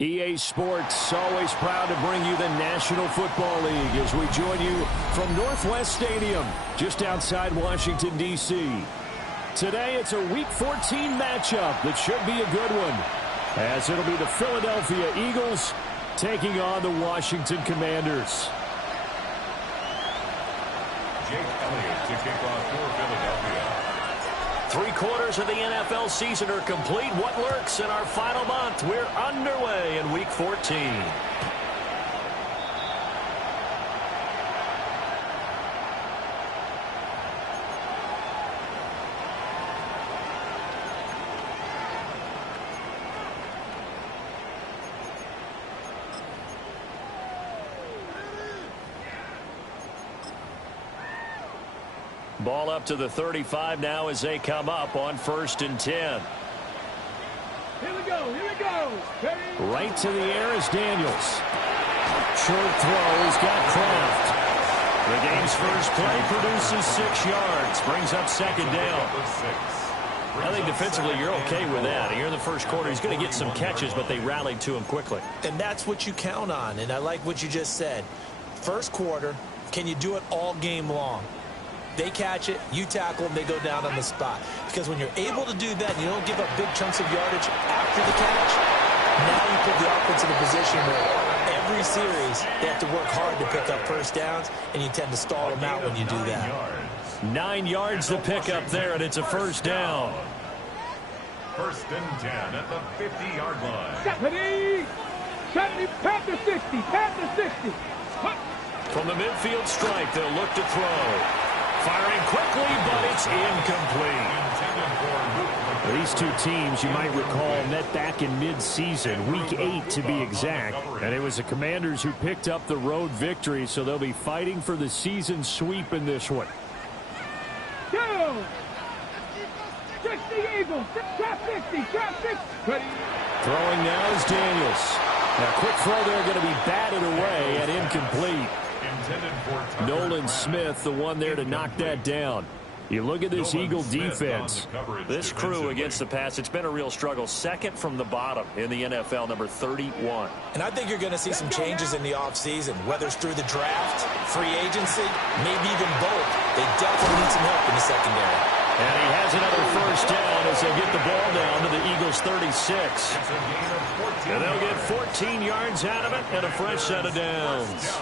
EA Sports, always proud to bring you the National Football League as we join you from Northwest Stadium, just outside Washington, D.C. Today, it's a Week 14 matchup that should be a good one, as it'll be the Philadelphia Eagles taking on the Washington Commanders. Jake Elliott to kick off for Philadelphia. 3/4 of the NFL season are complete. What lurks in our final month? We're underway in Week 14. Ball up to the 35 now as they come up on 1st and 10. Here we go, here we go. Ready? Right to the air is Daniels. Short throw, he's got Kraft. The game's first play produces 6 yards, brings up 2nd down. I think defensively you're okay with that. Here in the first quarter, he's going to get some catches, but they rallied to him quickly. And that's what you count on, and I like what you just said. First quarter, can you do it all game long? They catch it, you tackle them, they go down on the spot. Because when you're able to do that and you don't give up big chunks of yardage after the catch, now you put the offense in a position where every series they have to work hard to pick up first downs, and you tend to stall them out when you do that. 9 yards to pick up there, and it's a 1st down. 1st and 10 at the 50-yard line. 70, pat the 60, pat the 60. From the midfield stripe, they'll look to throw. Firing quickly, but it's incomplete. These two teams, you might recall, met back in mid-season, Week 8 to be exact. And it was the Commanders who picked up the road victory, so they'll be fighting for the season sweep in this one. 2. 60 Eagles, trap 60, trap 60. Ready? Throwing now is Daniels. Now, quick throw there going to be batted away and incomplete. Nolan Smith, the one there to knock that down. You look at this Eagle defense. This crew against the pass, it's been a real struggle. 2nd from the bottom in the NFL, number 31. And I think you're going to see some changes in the offseason, whether it's through the draft, free agency, maybe even both. They definitely need some help in the secondary. And he has another 1st down as they get the ball down to the Eagles' 36. And they'll get 14 yards out of it and a fresh set of downs.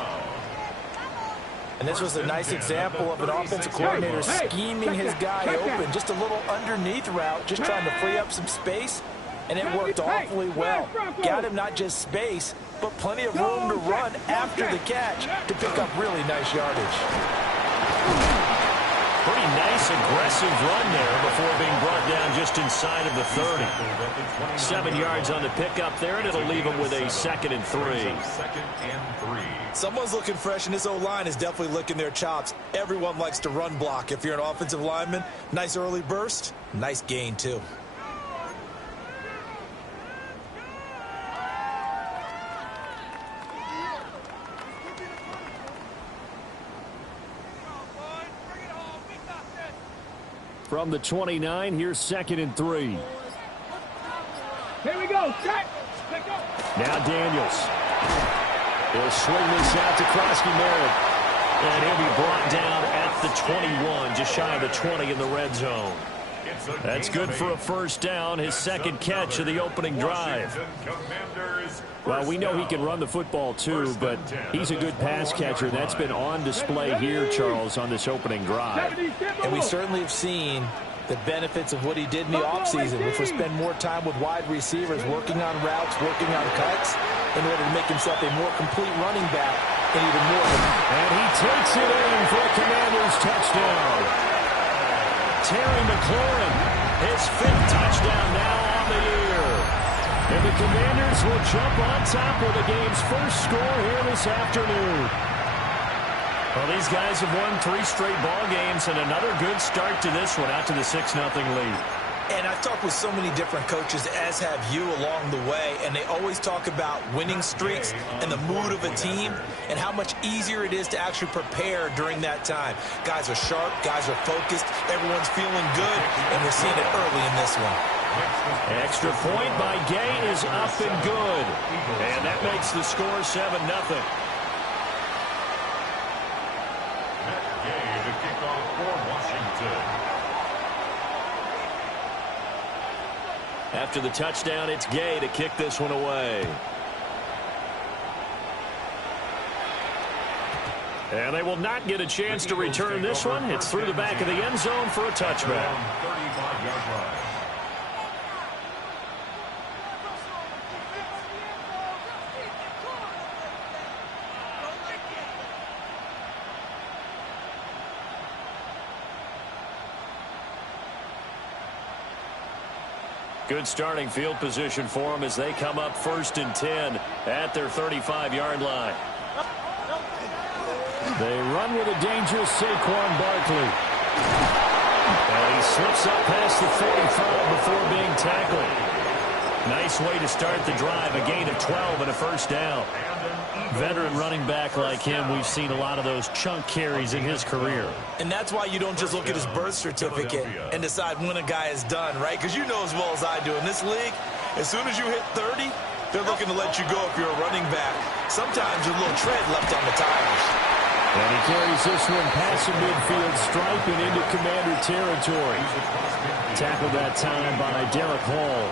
And this was a nice example of an offensive coordinator scheming his guy open. Just a little underneath route, just trying to free up some space, and it worked awfully well. Got him not just space, but plenty of room to run after the catch to pick up really nice yardage. Pretty nice, aggressive run there before being brought down just inside of the 30. 7 yards on the pickup there, and it'll leave him with a 2nd and 3. Someone's looking fresh, and this O-line is definitely licking their chops. Everyone likes to run block. If you're an offensive lineman, nice early burst, nice gain, too. From the 29, here's 2nd and 3. Here we go, check. Now Daniels. He'll swing this out to Krosky Merritt. And he'll be brought down at the 21, just shy of the 20 in the red zone. That's good for a first down, his second catch of the opening drive. Well, we know he can run the football too, but he's a good pass catcher. That's been on display here, Charles, on this opening drive. And we certainly have seen the benefits of what he did in the offseason, which was spend more time with wide receivers, working on routes, working on cuts, in order to make himself a more complete running back and even more. And he takes it in for a Commanders touchdown. Terry McLaurin, his 5th touchdown now on the year. And the Commanders will jump on top with the game's first score here this afternoon. Well, these guys have won 3 straight ball games and another good start to this one, out to the 6-0 lead. And I've talked with so many different coaches, as have you, along the way, and they always talk about winning streaks and the mood of a team and how much easier it is to actually prepare during that time. Guys are sharp, guys are focused, everyone's feeling good, and we're seeing it early in this one. Extra point by Gay is up and good. And that makes the score 7-0. Gay, the kickoff for Washington. After the touchdown, it's Gay to kick this one away. And they will not get a chance to return this one. It's through the back of the end zone for a touchback. 35-yard line. Good starting field position for them as they come up 1st and 10 at their 35-yard line. They run with a dangerous Saquon Barkley. And he slips up past the 45 before being tackled. Nice way to start the drive, a gain of 12 and a first down. Veteran running back like him, we've seen a lot of those chunk carries in his career. And that's why you don't just look at his birth certificate and decide when a guy is done, right? Because you know as well as I do, in this league, as soon as you hit 30, they're looking to let you go if you're a running back. Sometimes there's a little tread left on the tires. And he carries this one past the midfield stripe and into Commander territory. Tackled that time by Derek Hall.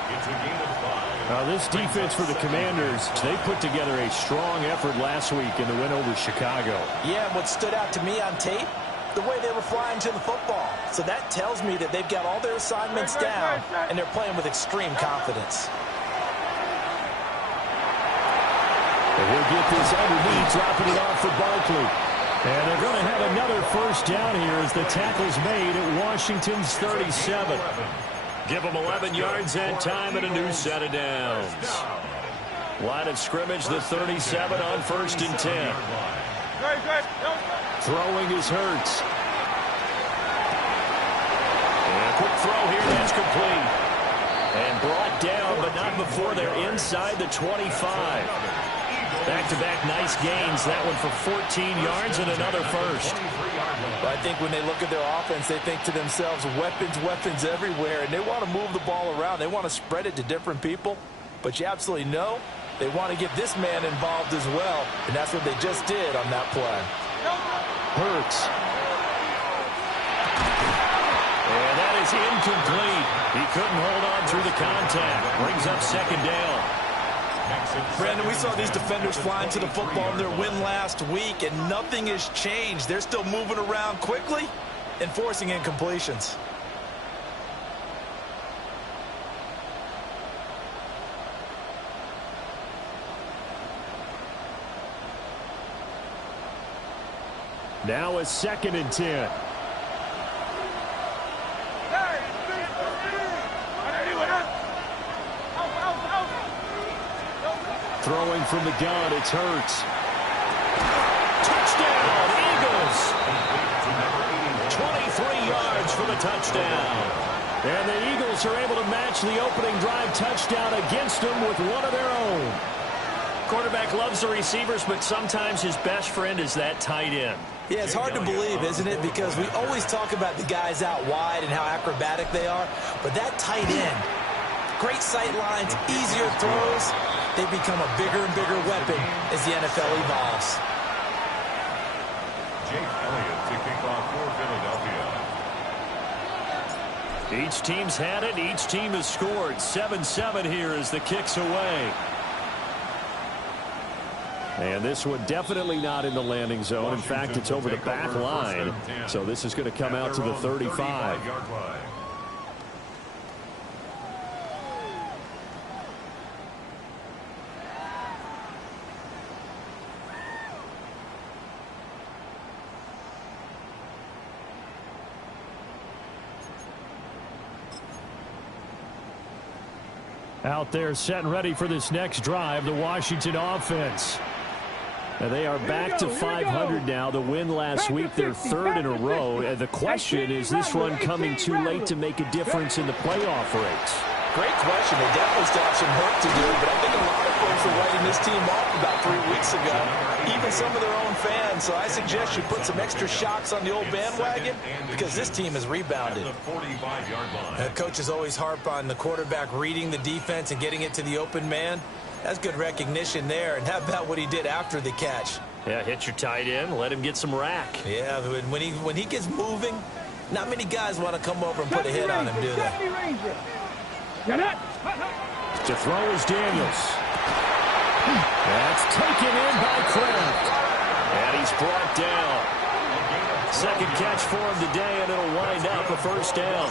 Now this defense for the Commanders, they put together a strong effort last week in the win over Chicago. Yeah, and what stood out to me on tape, the way they were flying to the football. So that tells me that they've got all their assignments down, and they're playing with extreme confidence. And we'll get this underneath, dropping it off for Barkley. And they're going to have another first down here as the tackle's made at Washington's 37. Give them 11 yards and time and a new set of downs. Line of scrimmage, the 37 on 1st and 10. Throwing is Hurts. And a quick throw here, that's complete. And brought down, but not before they're inside the 25. Back-to-back nice gains. That one for 14 yards and another first. I think when they look at their offense, they think to themselves, weapons, weapons everywhere, and they want to move the ball around. They want to spread it to different people, but you absolutely know they want to get this man involved as well, and that's what they just did on that play. Hurts. And that is incomplete. He couldn't hold on through the contact. Brings up 2nd down. Brandon, we saw these defenders flying to the football in their win last week, and nothing has changed. They're still moving around quickly and forcing incompletions. Now a 2nd and 10. Throwing from the gun, it's Hurts. Touchdown, Eagles! 23 yards for the touchdown. And the Eagles are able to match the opening drive touchdown against them with one of their own. Quarterback loves the receivers, but sometimes his best friend is that tight end. Yeah, it's hard to believe, isn't it? Because we always talk about the guys out wide and how acrobatic they are. But that tight end, great sight lines, easier throws. They become a bigger and bigger weapon as the NFL evolves. Jake Elliott to kick off for Philadelphia. Each team's had it. Each team has scored. 7-7 here as the kick's away. And this one definitely not in the landing zone. In fact, it's over the back line. So this is going to come out to the 35. Out there set and ready for this next drive, the Washington offense. And they are back to 500 now. The win last week, their third in a row. And the question, is this run coming too late to make a difference in the playoff race? Great question. They definitely still have some work to do, but I think a lot of folks are writing this team off about 3 weeks ago, even some of their own fans. So I suggest you put some extra shocks on the old bandwagon because this team has rebounded. Coaches always harp on the quarterback reading the defense and getting it to the open man. That's good recognition there. And how about what he did after the catch? Yeah, hit your tight end, let him get some rack. Yeah, when he gets moving, not many guys want to come over and put a hit on him, do they? To throw is Daniels. That's taken in by Kraft. And he's brought down. Second catch for him today, and it'll wind up a first down.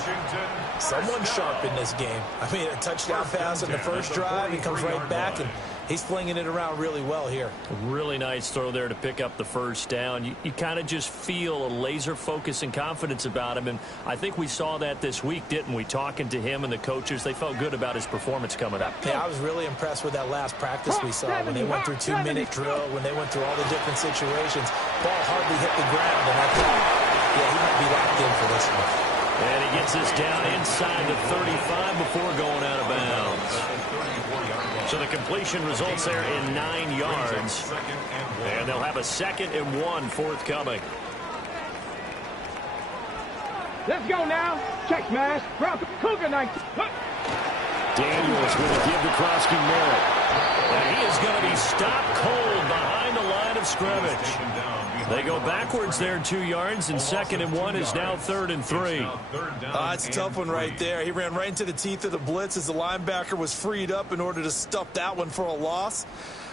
Someone sharp in this game. I mean, a touchdown pass in the first drive. He comes right back, and he's flinging it around really well here. Really nice throw there to pick up the first down. You kind of just feel a laser focus and confidence about him, and I think we saw that this week, didn't we? Talking to him and the coaches, they felt good about his performance coming up. Yeah, I was really impressed with that last practice we saw when they went through 2-minute drill, when they went through all the different situations. Ball hardly hit the ground, and I thought, yeah, he might be locked in for this one. And he gets this down inside the 35 before going out of bounds. So the completion results there in 9 yards. And they'll have a 2nd and 1 forthcoming. Let's go now. Check smash. Drop Cougar night. Daniels going to give to Krosky Merritt. And he is going to be stopped cold behind the line of scrimmage. They go backwards there 2 yards, and 2nd and 1 is now 3rd and 3. It's a tough one right there. He ran right into the teeth of the blitz as the linebacker was freed up in order to stuff that one for a loss.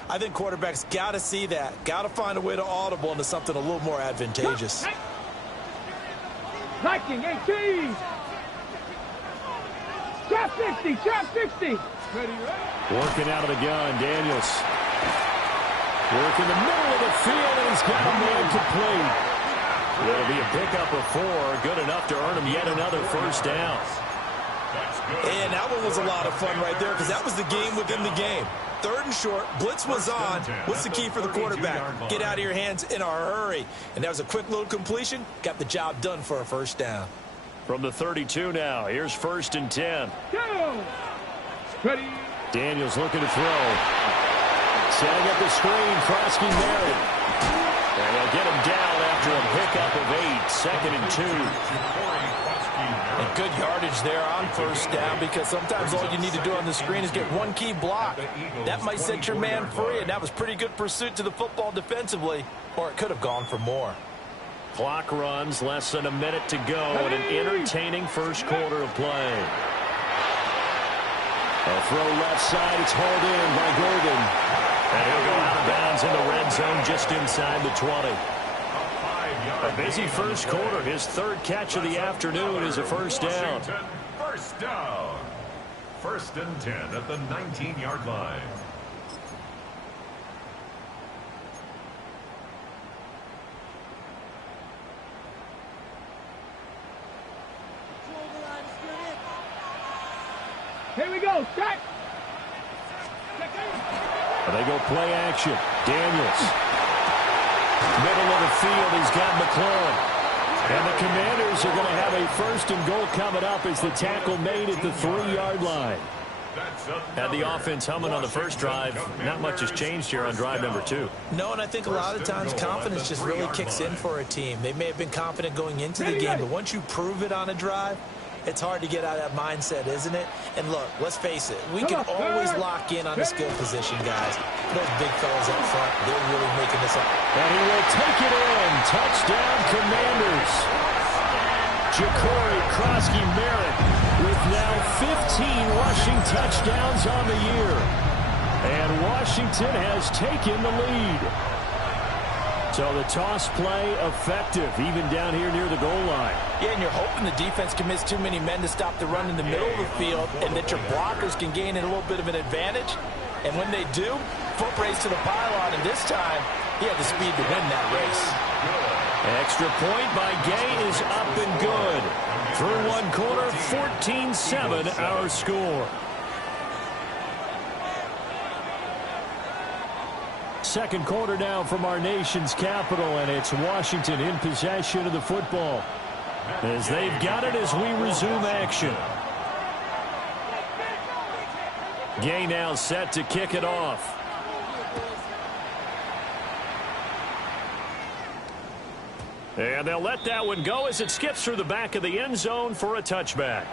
I think quarterbacks got to see that. Got to find a way to audible into something a little more advantageous. Liking 18. Trap 60. Trap 60. Working out of the gun, Daniels. Work in the middle of the field, and he's got a man complete. It'll be a pickup of 4, good enough to earn him yet another first down. And that one was a lot of fun right there because that was the game within the game. 3rd and short, blitz was on. What's the key for the quarterback? Get out of your hands in a hurry. And that was a quick little completion. Got the job done for a first down. From the 32 now, here's 1st and 10. Go. Ready. Daniels looking to throw. Setting up the screen, Krosky Merritt. And they'll get him down after a pickup of 8, 2nd and 2. And good yardage there on first down because sometimes all you need to do on the screen is get one key block. That might set your man free, and that was pretty good pursuit to the football defensively, or it could have gone for more. Clock runs, less than a minute to go in an entertaining first quarter of play. A throw left side, it's hauled in by Golden. And he'll go out of bounds in the red zone just inside the 20. A busy first quarter. His 3rd catch of the afternoon is a first down. First down. 1st and 10 at the 19-yard line. Here we go. Set. They go play action. Daniels. Middle of the field, he's got McLaurin. And the Commanders are going to have a 1st and goal coming up as the tackle made at the 3-yard line. Had the offense humming on the first drive. Not much has changed here on drive number 2. No, and I think a lot of times confidence just really kicks in for a team. They may have been confident going into the game, but once you prove it on a drive, it's hard to get out of that mindset, isn't it? And look, let's face it, we can always lock in on the skill position, guys. Those big fellas up front, they're really making this up. And he will take it in. Touchdown, Commanders. Ja'Cory Krosky Merritt 15 rushing touchdowns on the year. And Washington has taken the lead. So the toss play effective, even down here near the goal line. Yeah, and you're hoping the defense can miss too many men to stop the run in the middle of the field and that your blockers can gain a little bit of an advantage. And when they do, foot race to the pylon, and this time he had the speed to win that race. Extra point by Gay is up and good. Through one quarter, 14-7 our score. Second quarter now from our nation's capital, and it's Washington in possession of the football as they've got it as we resume action. Gay now set to kick it off. And they'll let that one go as it skips through the back of the end zone for a touchback.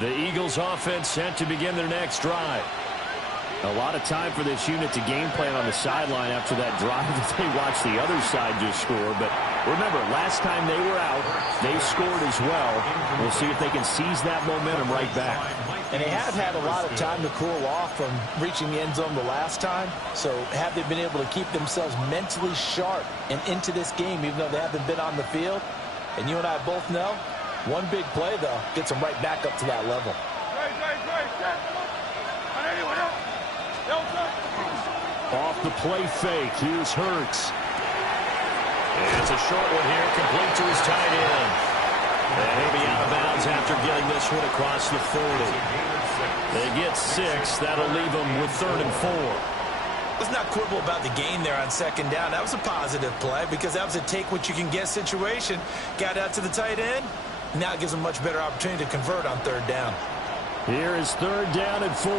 The Eagles offense set to begin their next drive. A lot of time for this unit to game plan on the sideline after that drive that they watched the other side just score. But remember, last time they were out, they scored as well. We'll see if they can seize that momentum right back. And they have had a lot of time to cool off from reaching the end zone the last time. So have they been able to keep themselves mentally sharp and into this game, even though they haven't been on the field? And you and I both know, one big play, though, gets them right back up to that level. Off the play fake, here's Hurts. And it's a short one here, complete to his tight end. And he'll be out of bounds after getting this one across the 40. They get 6. That'll leave them with 3rd and 4. Let's not quibble about the gain there on second down. That was a positive play because that was a take-what-you-can-get situation. Got out to the tight end. Now it gives them a much better opportunity to convert on 3rd down. Here is 3rd down and 4.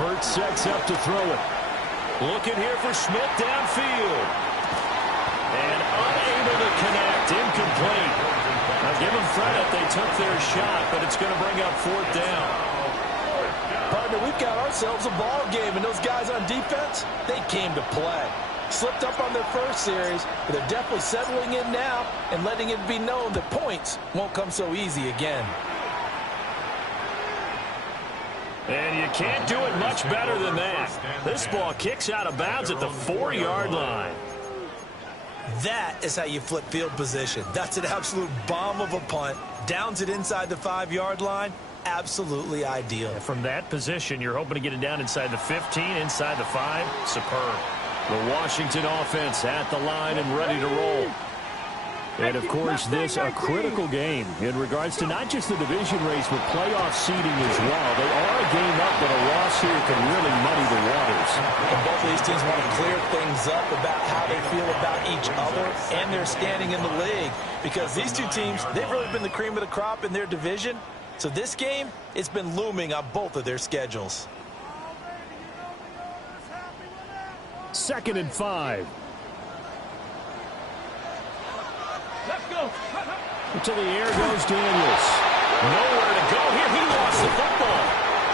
Hurts sets up to throw it. Looking here for Smith downfield. And unable to connect. Incomplete. Now give them credit. They took their shot, but it's going to bring up 4th down. Partner, we've got ourselves a ball game, and those guys on defense, they came to play. Slipped up on their first series, but they're definitely settling in now and letting it be known that points won't come so easy again. And you can't do it much better than that. This ball kicks out of bounds at the 4-yard line. That is how you flip field position. That's an absolute bomb of a punt. Downs it inside the 5-yard line. Absolutely ideal. From that position, you're hoping to get it down inside the 15, inside the 5. Superb. The Washington offense at the line and ready to roll. And, of course, this a critical game in regards to not just the division race, but playoff seeding as well. They are a game up, but a loss here can really muddy the waters. And both of these teams want to clear things up about how they feel about each other and their standing in the league. Because these two teams, they've really been the cream of the crop in their division. So this game, it's been looming on both of their schedules. 2nd and 5. Let's go. To the air goes Daniels. Nowhere to go here. He lost the football.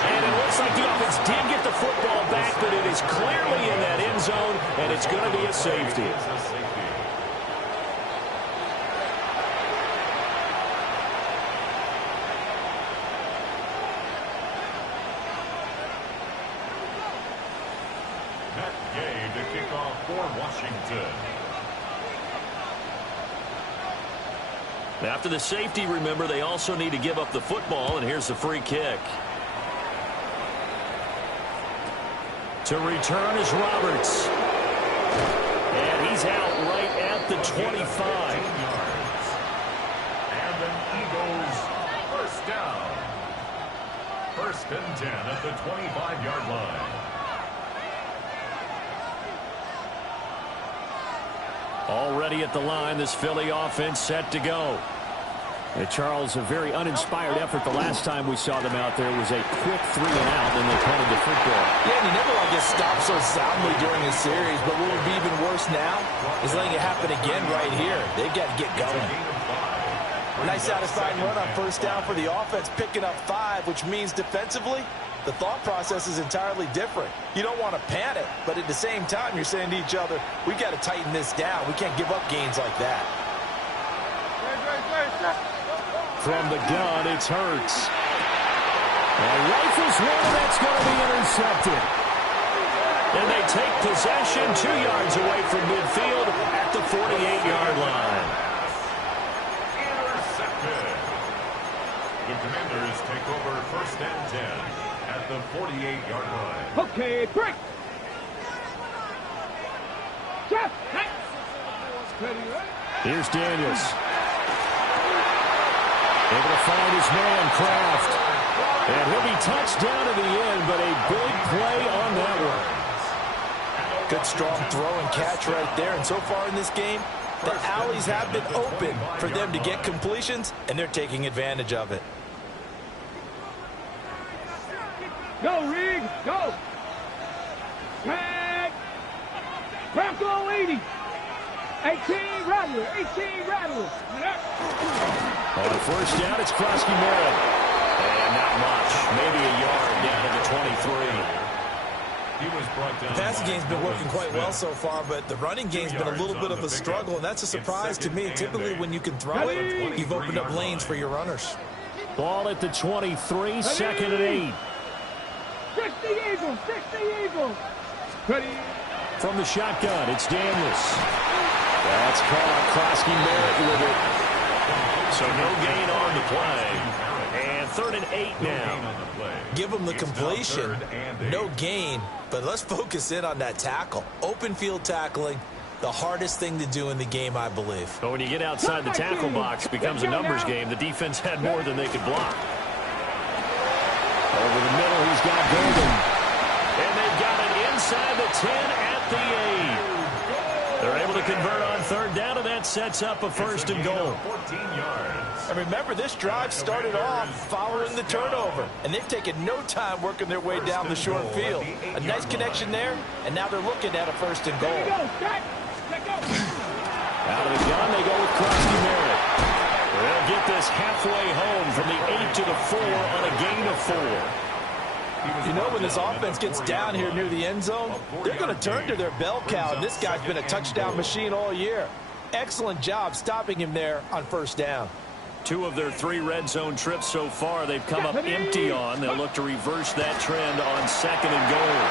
And it looks like the offense did get the football back, but it is clearly in that end zone, and it's going to be a safety. Matt Gay to kick off for Washington. After the safety, remember, they also need to give up the football, and here's the free kick. To return is Roberts. And he's out right at the 25. And an Eagles first down. 1st and 10 at the 25-yard line. Already at the line, this Philly offense set to go. And Charles, a very uninspired effort the last time we saw them out there was a quick 3 and out, and they punted the football. Yeah, and you never want to get stopped so soundly during a series, but what would be even worse now is letting it happen again right here. They've got to get going. Nice satisfying run on first down for the offense, picking up 5, which means defensively, the thought process is entirely different. You don't want to panic, but at the same time, you're saying to each other, we got to tighten this down. We can't give up gains like that. From the gun, it's Hurts. And rifles one, and that's going to be intercepted. And they take possession 2 yards away from midfield at the 48-yard line. Intercepted. The Commanders take over first and 10 at the 48-yard line. Okay, break. Jeff. Here's Daniels. Able to find his man, Kraft. And he'll be touched down at the end, but a big play on that one. Good strong throw and catch right there. And so far in this game, the alleys have been open for them to get completions, and they're taking advantage of it. Go, Rig. Go. Tag. Cramp go 80. 18 Rattler. 18 Rattler. On first down, it's Krosky-Merritt. And not much. Maybe a yard down to the 23. The passing game's been working quite well so far, but the running game's been a little bit of a struggle, and that's a surprise to me. Typically, when you can throw it, you've opened up lanes for your runners. Ball at the 23, second and 8. 60 Eagles. 60 Eagles. Ready. From the shotgun, it's Daniels. That's caught. Krosky-Merritt with it. So no gain on the play. And 3rd and 8 now. Give them the completion. No gain, but let's focus in on that tackle. Open field tackling, the hardest thing to do in the game, I believe. But when you get outside the tackle box, it becomes a numbers game. The defense had more than they could block. Over the middle, he's got Golden. And they've got it inside the 10 at the 8. They're able to convert on 3rd down, and that sets up a 1st and goal. 14 yards. And remember, this drive started off following the turnover, and they've taken no time working their way down the short field. A nice connection there, and now they're looking at a 1st and goal. Out of the gun, they go with Krosky-Merritt. They'll get this halfway home from the 8 to the 4 on a gain of 4. You know, when this offense gets down here near the end zone, they're going to turn to their bell cow, and this guy's been a touchdown machine all year. Excellent job stopping him there on 1st down. 2 of their 3 red zone trips so far they've come up empty on. They'll look to reverse that trend on 2nd and goal.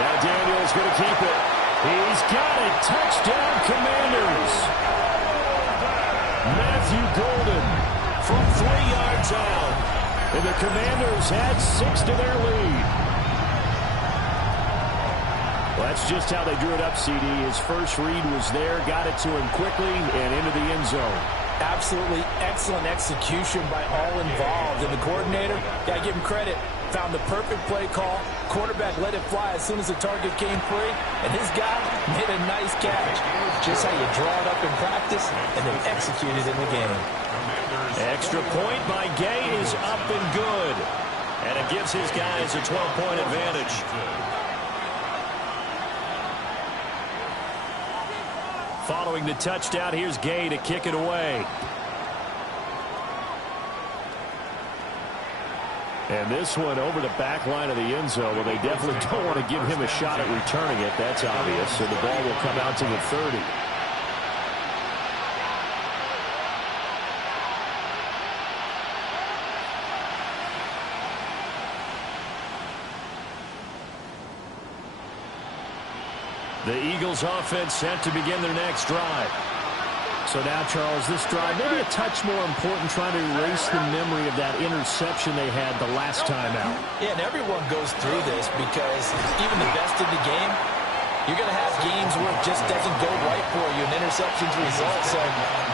Now Daniels going to keep it. He's got it. Touchdown, Commanders. Matthew Golden from 3 yards out. And the Commanders add 6 to their lead. Well, that's just how they drew it up, CD. His first read was there, got it to him quickly, and into the end zone. Absolutely excellent execution by all involved. And the coordinator, got to give him credit, found the perfect play call. Quarterback let it fly as soon as the target came free. And his guy made a nice catch. Just how you draw it up in practice and then execute it in the game. Extra point by Gay is up and good. And it gives his guys a 12-point advantage. Following the touchdown, here's Gay to kick it away. And this one over the back line of the end zone. Well, they definitely don't want to give him a shot at returning it. That's obvious. So the ball will come out to the 30. The Eagles offense set to begin their next drive. So now, Charles, this drive maybe a touch more important, trying to erase the memory of that interception they had the last time out. Yeah, and everyone goes through this because even the best in the game, you're going to have games where it just doesn't go right for you, and interceptions result. So,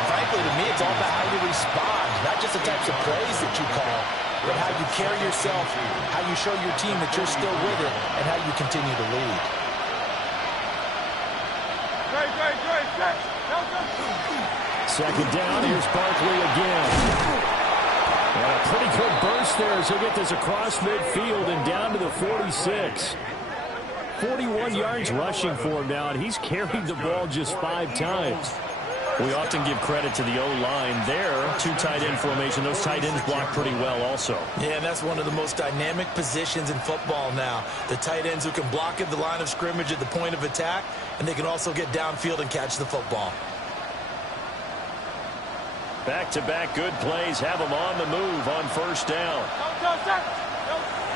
frankly, to me, it's all about how you respond, not just the types of plays that you call, but how you carry yourself, how you show your team that you're still with it, and how you continue to lead. Second down, here's Barkley again. And a pretty good burst there as he'll get this across midfield and down to the 46. 41 yards rushing for him now, and he's carried the ball just 5 times. We often give credit to the O-line there. Two tight end formation. Those tight ends block pretty well also. Yeah, and that's one of the most dynamic positions in football now. The tight ends who can block at the line of scrimmage at the point of attack, and they can also get downfield and catch the football. Back-to-back good plays have them on the move on first down.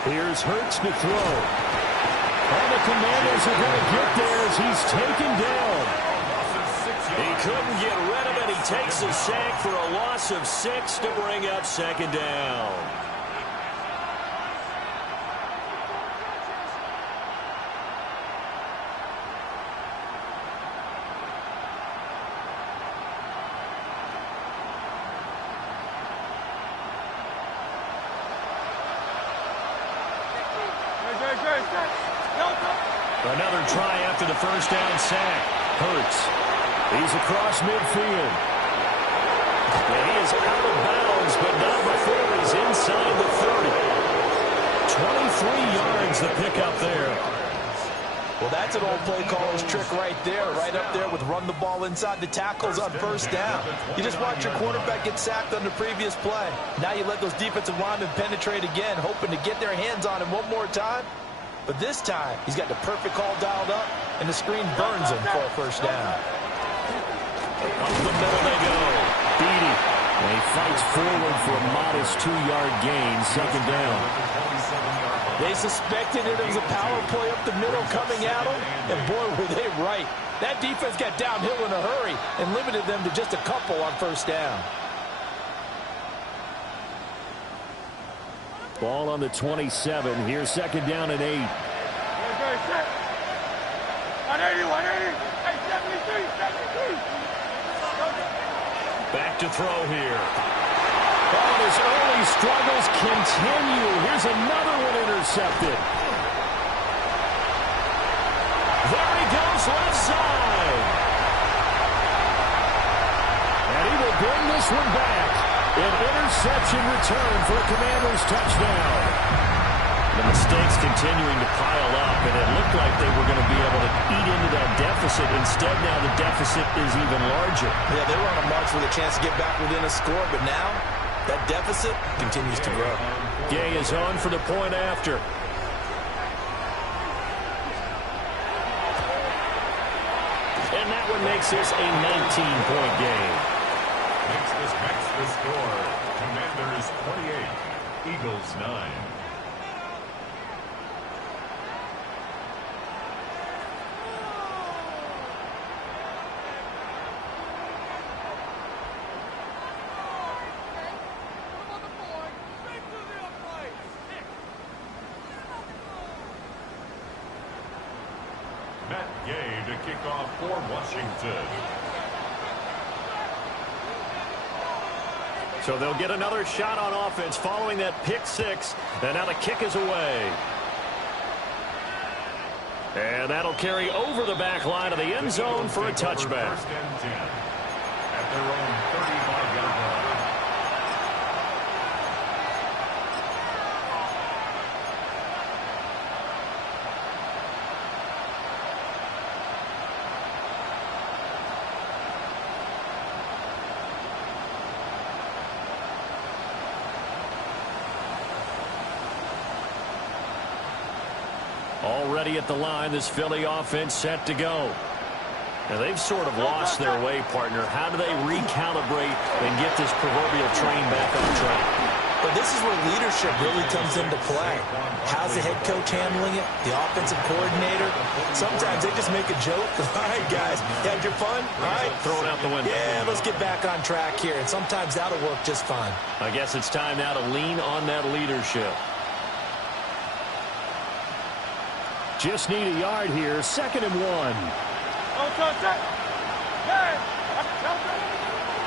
Here's Hurts to throw. And the Commanders are going to get there as he's taken down. He couldn't get rid of it. He takes a sack for a loss of 6 to bring up second down. Another try after the first down sack. Hurts. He's across midfield. And he is out of bounds, but not before he's inside the 30. 23 yards the pickup there. Well, that's an old play caller's trick right there, right up there with run the ball inside the tackles on first down. You just watch your quarterback get sacked on the previous play. Now you let those defensive linemen penetrate again, hoping to get their hands on him one more time. But this time, he's got the perfect call dialed up, and the screen burns him for a first down. Up the middle they go. Beatty. And he fights forward for a modest 2-yard gain, second down. They suspected it was a power play up the middle coming at them, and boy, were they right. That defense got downhill in a hurry and limited them to just a couple on first down. Ball on the 27. Here's second down and 8. 180, 180. Hey, 73, 73. Back to throw here. And his early struggles continue. Here's another one intercepted. There he goes, left side. And he will bring this one back. An interception return for a Commanders touchdown. The mistakes continuing to pile up, and it looked like they were going to be able to eat into that deficit. Instead, now the deficit is even larger. Yeah, they were on a march with a chance to get back within a score, but now that deficit continues to grow. Gay is on for the point after. And that one makes this a 19-point game. Makes the score. Commanders 28, Eagles 9. Matt Gay to kick off for Washington. So they'll get another shot on offense following that pick six. And now the kick is away. And that'll carry over the back line of the end zone for a touchback. First and 10 at their own 35-yard line. Already at the line, this Philly offense set to go. Now they've sort of lost their way, partner. How do they recalibrate and get this proverbial train back on track? But this is where leadership really comes into play. How's the head coach handling it? The offensive coordinator? Sometimes they just make a joke. All right, guys, you had your fun? All right. Throw it out the window. Yeah, let's get back on track here. And sometimes that'll work just fine. I guess it's time now to lean on that leadership. Just need a yard here. Second and 1.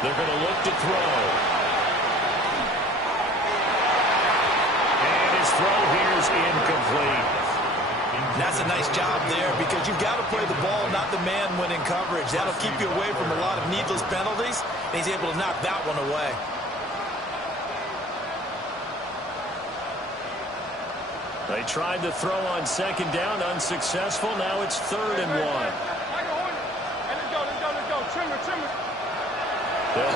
They're going to look to throw. And his throw here is incomplete. That's a nice job there because you've got to play the ball, not the man when in coverage. That'll keep you away from a lot of needless penalties. And he's able to knock that one away. They tried to throw on second down, unsuccessful. Now it's third and 1. Let's go. Trim it.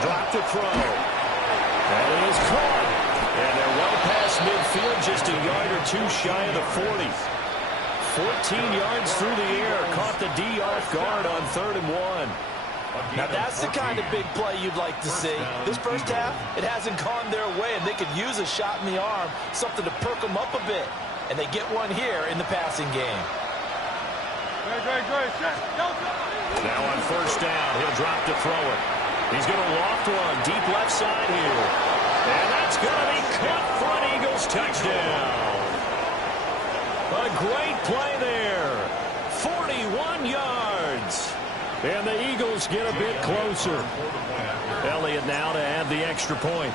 drop to throw. That is caught. And they're well past midfield, just a yard or two shy of the 40. 14 yards through the air. Caught the D off guard on 3rd and 1. Now that's the kind of big play you'd like to see. This first half, it hasn't gone their way, and they could use a shot in the arm, something to perk them up a bit. And they get one here in the passing game. Now on 1st down, he'll drop to throw it. He's going to loft one deep left side here. And that's going to be caught for an Eagles touchdown. A great play there. 41 yards. And the Eagles get a bit closer. Elliott now to add the extra point.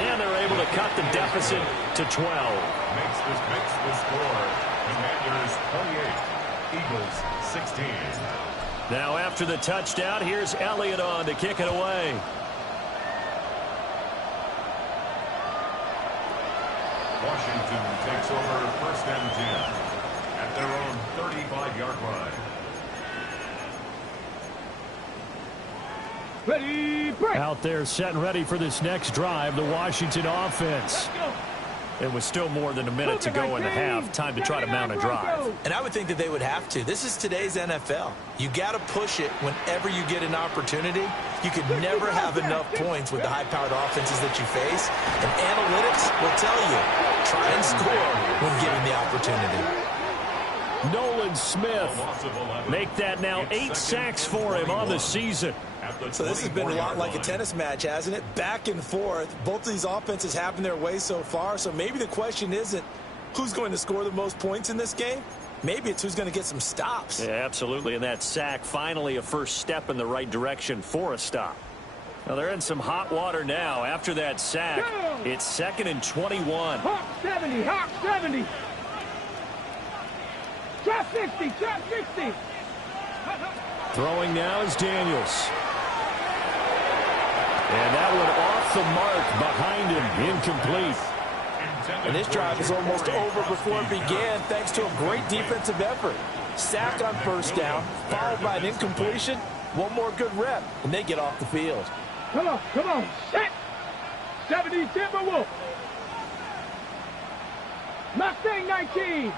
And they're able to cut the deficit to 12. Makes the score. Commanders 28, Eagles 16. Now after the touchdown, here's Elliott on to kick it away. Washington takes over 1st and 10 at their own 35-yard line. Ready, break. Out there setting ready for this next drive, the Washington offense. It was still more than a minute to go in the half. Time to try to mount a drive. And I would think that they would have to. This is today's NFL. You got to push it whenever you get an opportunity. You could never have enough points with the high-powered offenses that you face. And analytics will tell you, try and score when given the opportunity. Nolan Smith, make that now 8 sacks for him on the season. So this has been a lot like a tennis match, hasn't it? Back and forth. Both of these offenses having their way so far. So maybe the question isn't who's going to score the most points in this game. Maybe it's who's going to get some stops. Yeah, absolutely. And that sack, finally a first step in the right direction for a stop. Now they're in some hot water now. After that sack, it's 2nd and 21. Hawk 70, Hawk 70. Trap 60, trap 60. Throwing now is Daniels. And that one off the mark behind him, incomplete. And this drive is almost over before it began thanks to a great defensive effort. Sack on 1st down, followed by an incompletion. One more good rep, and they get off the field. Come on, set. 70 Timberwolf. Mustang 19.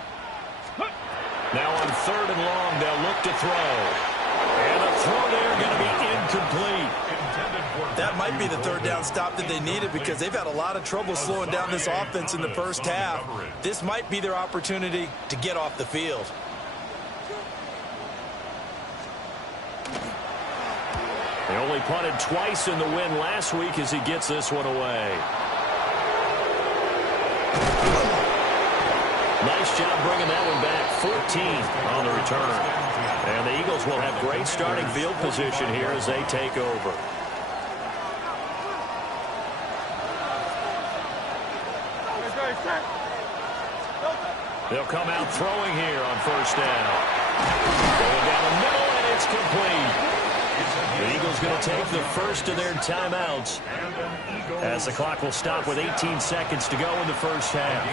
Now on 3rd and long, they'll look to throw. And a throw there going to be incomplete. That might be the 3rd down stop that they needed because they've had a lot of trouble slowing down this offense in the first half. This might be their opportunity to get off the field. They only punted twice in the win last week as he gets this one away. Nice job bringing that one back. 14 on the return. And the Eagles will have great starting field position here as they take over. They'll come out throwing here on 1st down. Going down the middle, and it's complete. The Eagles going to take the first of their timeouts as the clock will stop with 18 seconds to go in the first half.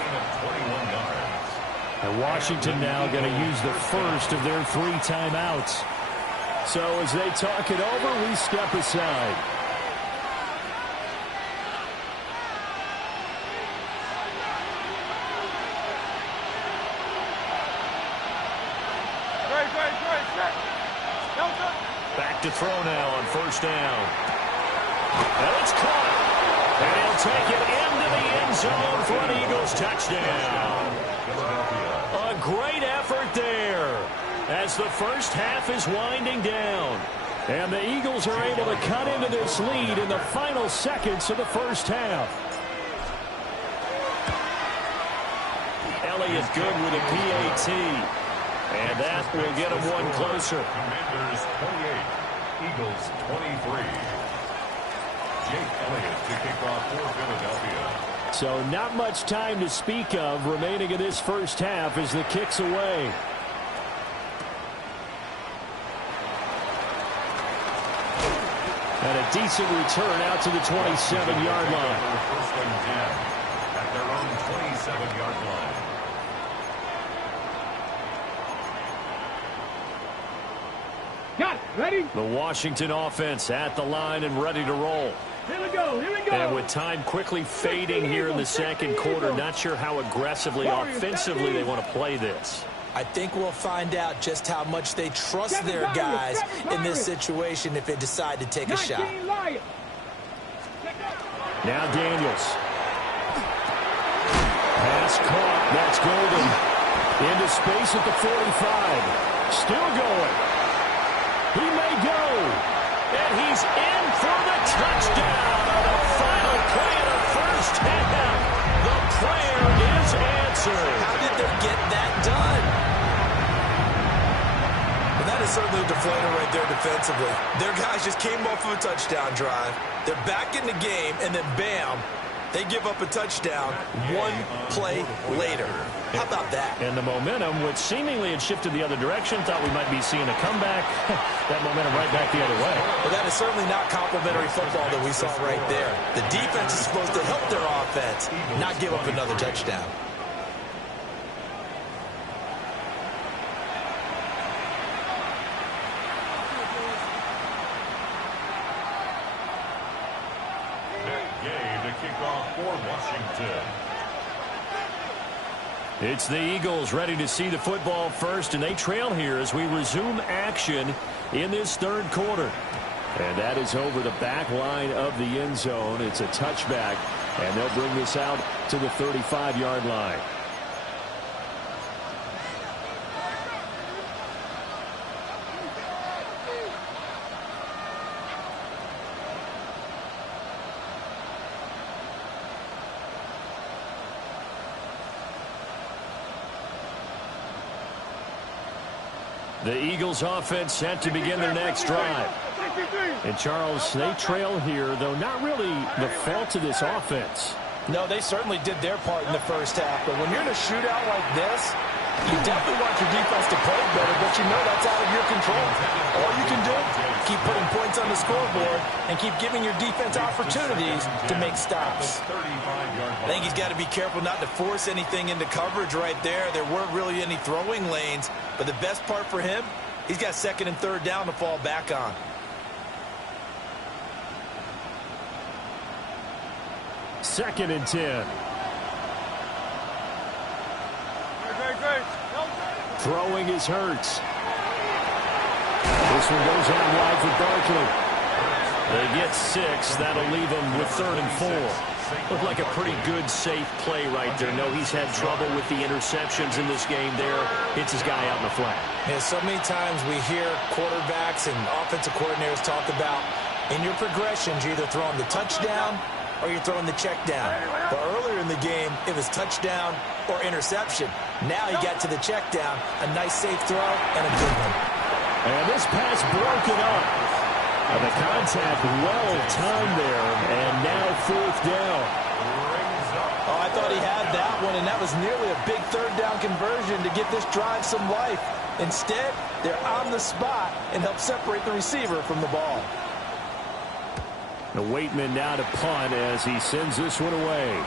And Washington now going to use the first of their 3 timeouts. So as they talk it over, we step aside. Back to throw now on 1st down. And it's caught. And he'll take it into the end zone for an Eagles touchdown. A great effort there as the first half is winding down. And the Eagles are able to cut into this lead in the final seconds of the first half. Elliott good with a PAT. And that will get him one closer. Commanders 28, Eagles 23. Jake Elliott to kick off for Philadelphia. So not much time to speak of remaining in this first half as the kick's away. And a decent return out to the 27-yard line. 1st and 10 at their own 27-yard line. Got it. Ready? The Washington offense at the line and ready to roll. Here we go. Here we go. And with time quickly fading here in the second quarter, not sure how aggressively, offensively they want to play this. I think we'll find out just how much they trust their guys in this situation if they decide to take a shot. Now Daniels. Pass caught. That's Golden. Into space at the 45. Still going. He may go. And he's in for the touchdown on the final play of the first half. The prayer is answered. How did they get that done? Well, that is certainly a deflator right there defensively. Their guys just came off of a touchdown drive. They're back in the game, and then bam, they give up a touchdown one play later. How about that? And the momentum, which seemingly had shifted the other direction, thought we might be seeing a comeback. That momentum right back the other way. Well, that is certainly not complimentary football that we saw right there. The defense is supposed to help their offense, not give up another touchdown. For Washington. It's the Eagles ready to see the football first, and they trail here as we resume action in this third quarter. And that is over the back line of the end zone. It's a touchback, and they'll bring this out to the 35-yard line. The Eagles offense set to begin their next drive. And Charles, they trail here, though not really the fault of this offense. No, they certainly did their part in the first half. But when you're in a shootout like this, you definitely want your defense to play better, but you know that's out of your control. All you can do, keep putting points on the scoreboard and keep giving your defense opportunities to make stops. I think he's got to be careful not to force anything into coverage right there. There weren't really any throwing lanes, but the best part for him, he's got second and third down to fall back on. Second and 10. Throwing is Hurts. This one goes out wide for Barkley. They get 6. That'll leave them with 3rd and 4. Looked like a pretty good, safe play right there. No, he's had trouble with the interceptions in this game there. Hits his guy out in the flat. Yeah, so many times we hear quarterbacks and offensive coordinators talk about in your progressions, you're either throwing the touchdown or you're throwing the check down. But earlier in the game, it was touchdown or interception. Now he got to the check down, a nice safe throw, and a good one. And this pass broken up. And the contact well timed there, and now 4th down. Oh, I thought he had that one, and that was nearly a big 3rd down conversion to give this drive some life. Instead, they're on the spot and help separate the receiver from the ball. The Waitman now to punt as he sends this one away.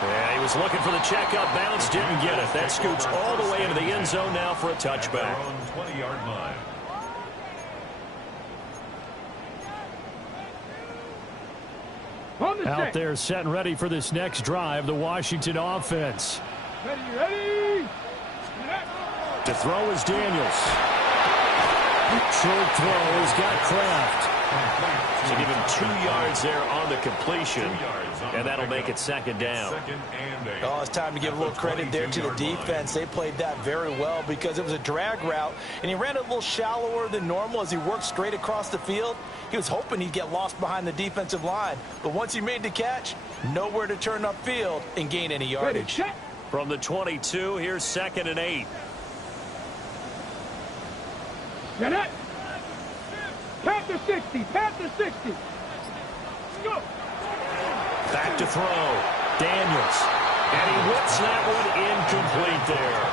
Yeah, he was looking for the checkup bounce, didn't get it. That scoots all the way into the end zone now for a touchback. 20-yard line. Out there set and ready for this next drive, the Washington offense. Ready. To throw is Daniels. Short throw has got Kraft. So give him 2 yards there on the completion, and that'll make it 2nd down. Oh, it's time to give a little credit there to the defense. They played that very well because it was a drag route, and he ran it a little shallower than normal as he worked straight across the field. He was hoping he'd get lost behind the defensive line, but once he made the catch, nowhere to turn upfield and gain any yardage. From the 22, here's 2nd and 8. Get it. Panther 60. Panther 60. Go. Back to throw. Daniels. And he whips that one incomplete there.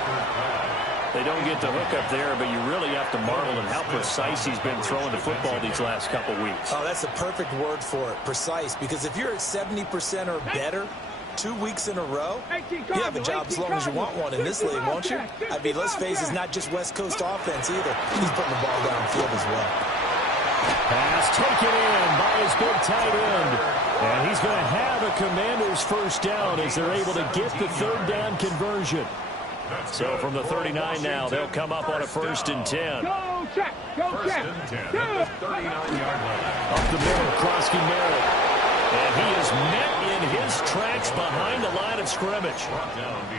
They don't get the hook up there, but you really have to marvel at how precise he's been throwing the football these last couple weeks. Oh, that's the perfect word for it, precise, because if you're at 70% or better, 2 weeks in a row? 18 You have a job as long as you want one in this league, won't you? I mean, let's face it, it's not just West Coast offense either. He's putting the ball downfield as well. Pass taken in by his big tight end. And he's going to have a Commanders first down as they're able to get the third down conversion. So from the 39 now, they'll come up on a 1st and 10. Go check. Go check. 39-yard line. Up the middle, Krosky Merritt. And he is met in his tracks behind the line of scrimmage.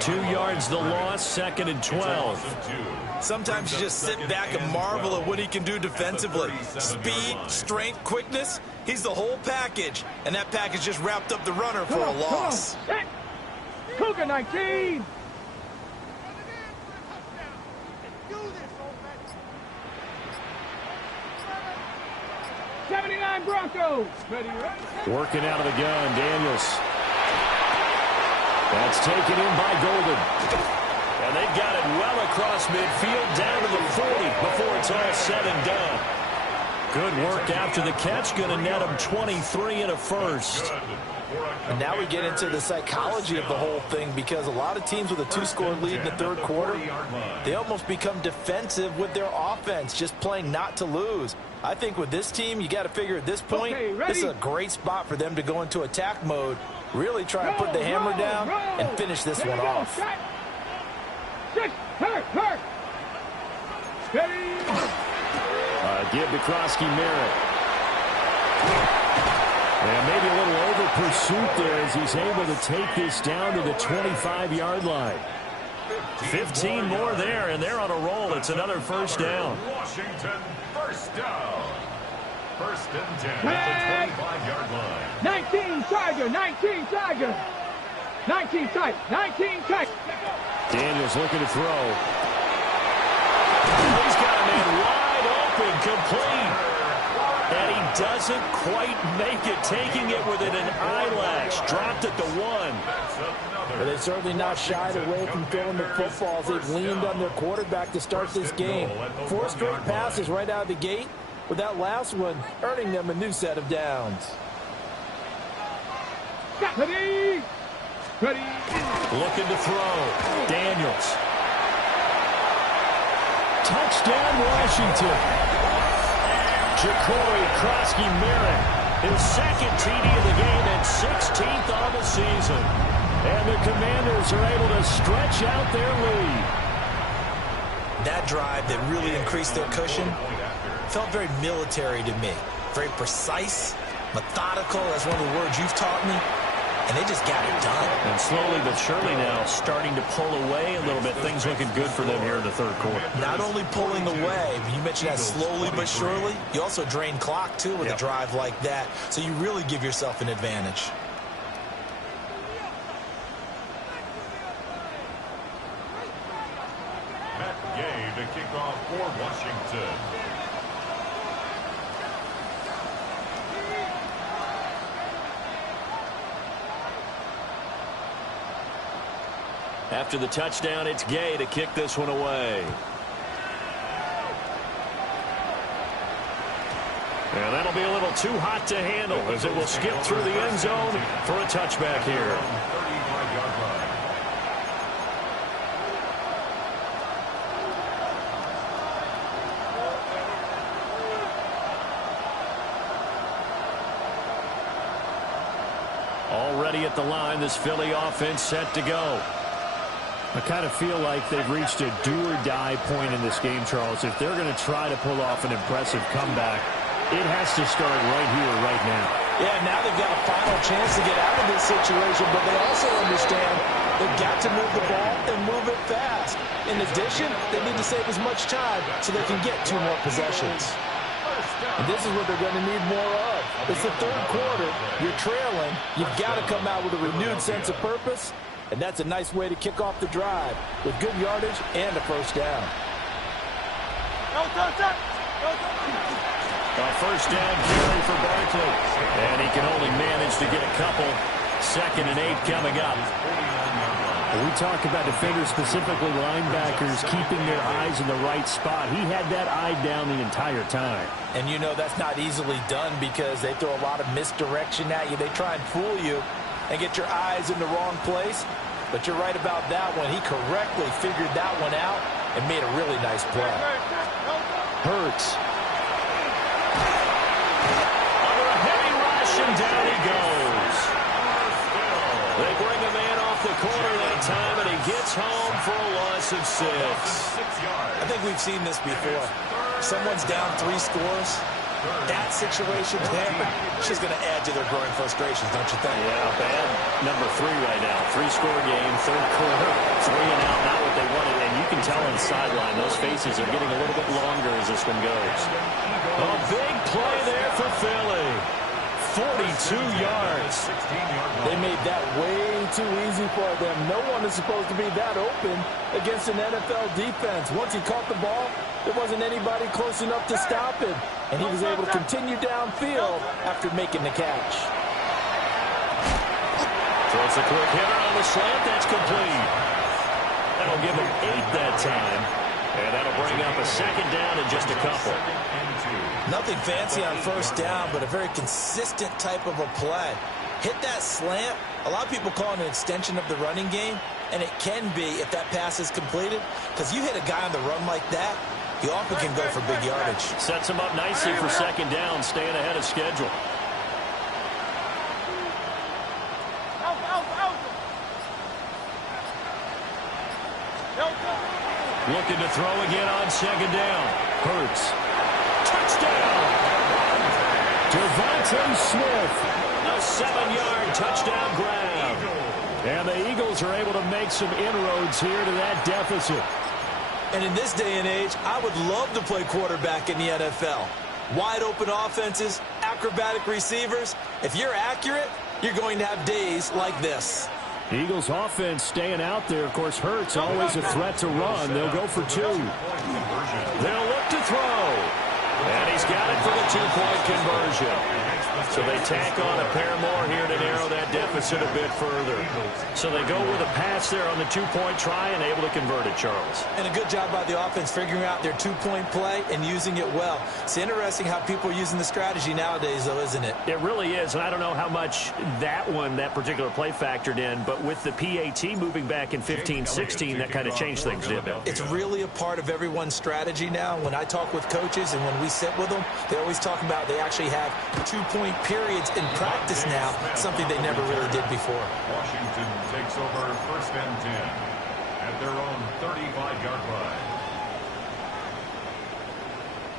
2 yards the loss, 2nd and 12. Sometimes you just sit back and marvel at what he can do defensively. Speed, strength, quickness. He's the whole package. And that package just wrapped up the runner for a loss. Cougar 19. '79 Broncos. Ready. Working out of the gun, Daniels. That's taken in by Golden. And they've got it well across midfield down to the 40 before it's all said and done. Good work after the catch. Going to net them 23 and a first. And now we get into the psychology of the whole thing, because a lot of teams with a 2-score lead in the 3rd quarter, they almost become defensive with their offense, just playing not to lose. I think with this team, you got to figure at this point, this is a great spot for them to go into attack mode, really try and put the hammer down and finish this one off. Hurt. Give to Krosky Merritt. And maybe a little over pursuit there as he's able to take this down to the 25-yard line. 15 more there, and they're on a roll. It's another first down. Washington, first down. 1st and 10 at the 25-yard line. 19 Tiger. 19 tight. Daniels looking to throw. He's got a man wide open, complete. And he doesn't quite make it, taking it within an eyelash. Dropped at the 1. But they've certainly not shied away from throwing the footballs. They've leaned on their quarterback to start this game. 4 straight passes right out of the gate, with that last one earning them a new set of downs. Ready. Looking to throw. Daniels. Touchdown, Washington. Jacory Krosky Merritt, his 2nd TD of the game and 16th on the season. And the Commanders are able to stretch out their lead. That drive that really increased their cushion felt very military to me. Very precise, methodical. That's one of the words you've taught me. And they just got it done. And slowly but surely now starting to pull away a little bit. Things looking good for them here in the 3rd quarter. Not only pulling away, but you mentioned that slowly but surely. You also drain clock, too, with a drive like that. So you really give yourself an advantage. Matt Gay to kick off for Washington. After the touchdown, it's Gay to kick this one away. And that'll be a little too hot to handle as it will skip through the end zone for a touchback here. 35-yard line. Already at the line, this Philly offense set to go. I kind of feel like they've reached a do-or-die point in this game, Charles. If they're going to try to pull off an impressive comeback, it has to start right here, right now. Yeah, now they've got a final chance to get out of this situation, but they also understand they've got to move the ball and move it fast. In addition, they need to save as much time so they can get 2 more possessions. And this is what they're going to need more of. It's the 3rd quarter. You're trailing. You've got to come out with a renewed sense of purpose. And that's a nice way to kick off the drive with good yardage and a first down. A first down carry for Barkley. And he can only manage to get a couple. 2nd and 8 coming up. We talk about defenders, specifically linebackers, keeping their eyes in the right spot. He had that eye down the entire time. And you know that's not easily done because they throw a lot of misdirection at you. They try and fool you. and get your eyes in the wrong place. But you're right about that one. He correctly figured that one out and made a really nice play. Hurts. Under a heavy rush, and down he goes. They bring a man off the corner that time, and he gets home for a loss of 6. I think we've seen this before. Someone's down 3 scores. That situation there, she's going to add to their growing frustrations, don't you think? Yeah, bad number 3 right now. 3-score game, third quarter, 3 and out, not what they wanted. And you can tell on the sideline, those faces are getting a little bit longer as this one goes. A big play there for Philly. 42 yards. They made that way too easy for them. No one is supposed to be that open against an NFL defense. Once he caught the ball, there wasn't anybody close enough to stop him. And he was able to continue downfield after making the catch. Throws a quick hitter on the slant. That's complete. That'll give him 8 that time. And that'll bring up a second down in just a couple. Nothing fancy on first down, but a very consistent type of a play. Hit that slant. A lot of people call it an extension of the running game, and it can be if that pass is completed, because you hit a guy on the run like that, he often can go for big yardage. Sets him up nicely for second down, staying ahead of schedule. Looking to throw again on second down. Hurts. Touchdown! Devontae Smith. A 7-yard touchdown grab. And the Eagles are able to make some inroads here to that deficit. And in this day and age, I would love to play quarterback in the NFL. Wide open offenses, acrobatic receivers. If you're accurate, you're going to have days like this. Eagles offense staying out there. Of course, Hurts always a threat to run. They'll go for 2. They'll look to throw. And he's got it for the 2-point conversion. So they tack on a pair more here to narrow that deficit a bit further. So they go with a pass there on the 2-point try and able to convert it, Charles. And a good job by the offense figuring out their 2-point play and using it well. It's interesting how people are using the strategy nowadays, though, isn't it? It really is, and I don't know how much that particular play factored in, but with the PAT moving back in 15-16, that kind of changed things, didn't it? It's really a part of everyone's strategy now. When I talk with coaches and when we sit with them, they always talk about they actually have 2-point periods in practice now, something they never really did before. Washington takes over first and 10 at their own 35-yard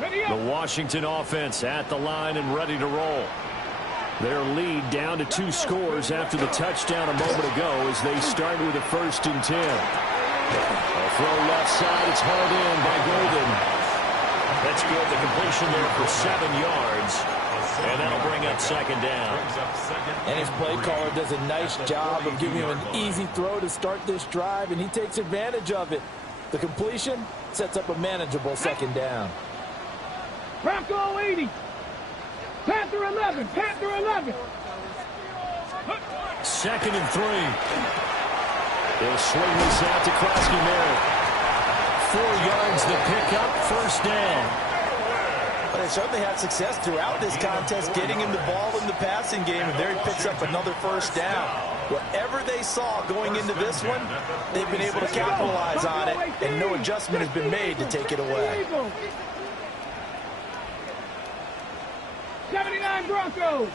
line. The Washington offense at the line and ready to roll. Their lead down to 2 scores after the touchdown a moment ago as they start with a first and 10. A throw left side. It's hauled in by Golden. That's good. The completion there for 7 yards. And that'll bring up second down. And his play caller does a nice job of giving him an easy throw to start this drive, and he takes advantage of it. The completion sets up a manageable second down. Bronco 80. Panther 11. Panther 11. Second and 3. They'll swing this out to Krosky Merritt. 4 yards the pickup, first down. But they certainly had success throughout this contest, getting him the ball in the passing game, and there he picks up another first down. Whatever they saw going into this one, they've been able to capitalize on it, and no adjustment has been made to take it away. 79 Broncos.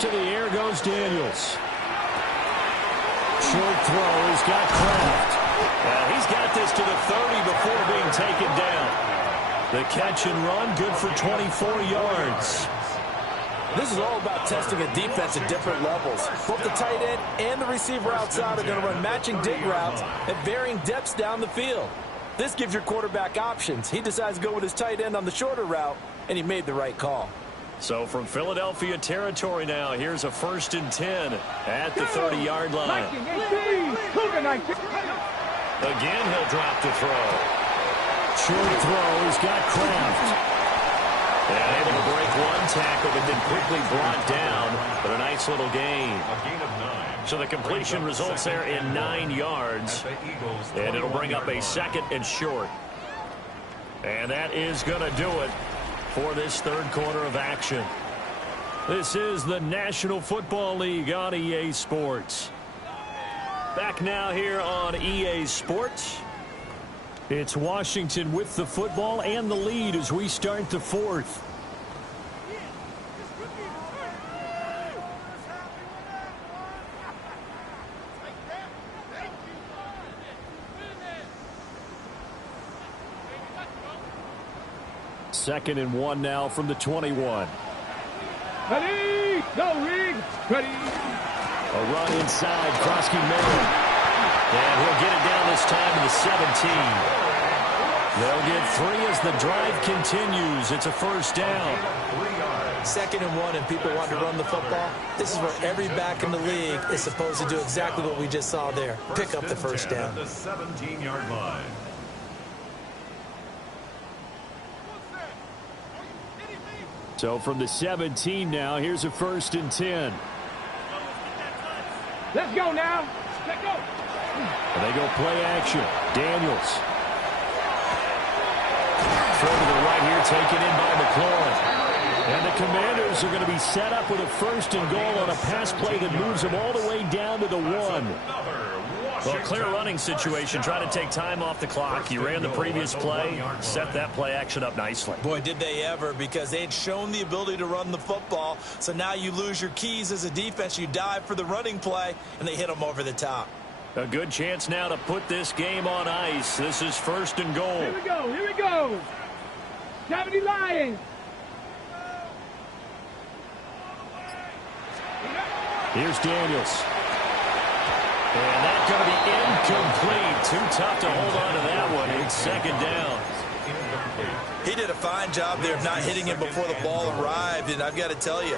To the air goes Daniels. Short throw. He's got Kraft. He's got this to the 30 before being taken down. The catch and run, good for 24 yards. This is all about testing a defense at different levels. Both the tight end and the receiver outside are going to run matching dig routes at varying depths down the field. This gives your quarterback options. He decides to go with his tight end on the shorter route, and he made the right call. So from Philadelphia territory now, here's a first and 10 at the 30-yard line. Again, he'll drop to throw. Short throw. He's got Kraft. And able to break one tackle, but then quickly brought down. But a nice little gain. A gain of 9. So the completion results there in 9 yards. And it'll bring up a second and short. And that is going to do it for this third quarter of action. This is the National Football League on EA Sports. Back now here on EA Sports. It's Washington with the football and the lead as we start the fourth. Second and 1 now from the 21. Ready, go, Reed. Ready. A run inside, Krosky Merritt. And he'll get it down this time to the 17. They'll get 3 as the drive continues. It's a first down. Second and 1 and people want to run the football. This is where every back in the league is supposed to do exactly what we just saw there. Pick up the first down. The 17-yard line. So from the 17 now, here's a first and 10. Let's go now. Let's go. And they go play action. Daniels. Throw to the right here, taken in by McLaurin. And the Commanders are going to be set up with a first and goal on a pass play that moves them all the way down to the 1. Well, clear running situation. Try to take time off the clock. He ran the previous play, set that play action up nicely. Boy, did they ever, because they had shown the ability to run the football. So now you lose your keys as a defense. You dive for the running play, and they hit them over the top. A good chance now to put this game on ice. This is first and goal. Here we go. Here we go. 70 Lions. Here's Daniels. And that's going to be incomplete. Too tough to hold on to that one. It's second down. He did a fine job there of not hitting him before the ball arrived. And I've got to tell you,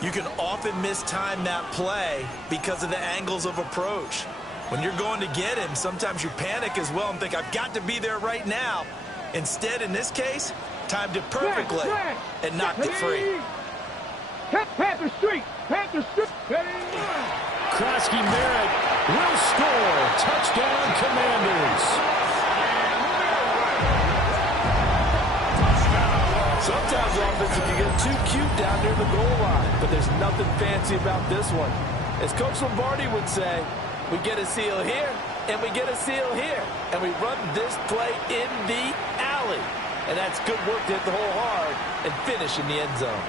you can often mistime that play because of the angles of approach. When you're going to get him, sometimes you panic as well and think, I've got to be there right now. Instead, in this case, timed it perfectly and knocked it free. Panther Street. Panther Street. Krosky Merritt will score. Touchdown, Commanders. Sometimes offense can get too cute down near the goal line, but there's nothing fancy about this one. As Coach Lombardi would say, we get a seal here, and we get a seal here, and we run this play in the alley. And that's good work to hit the hole hard and finish in the end zone.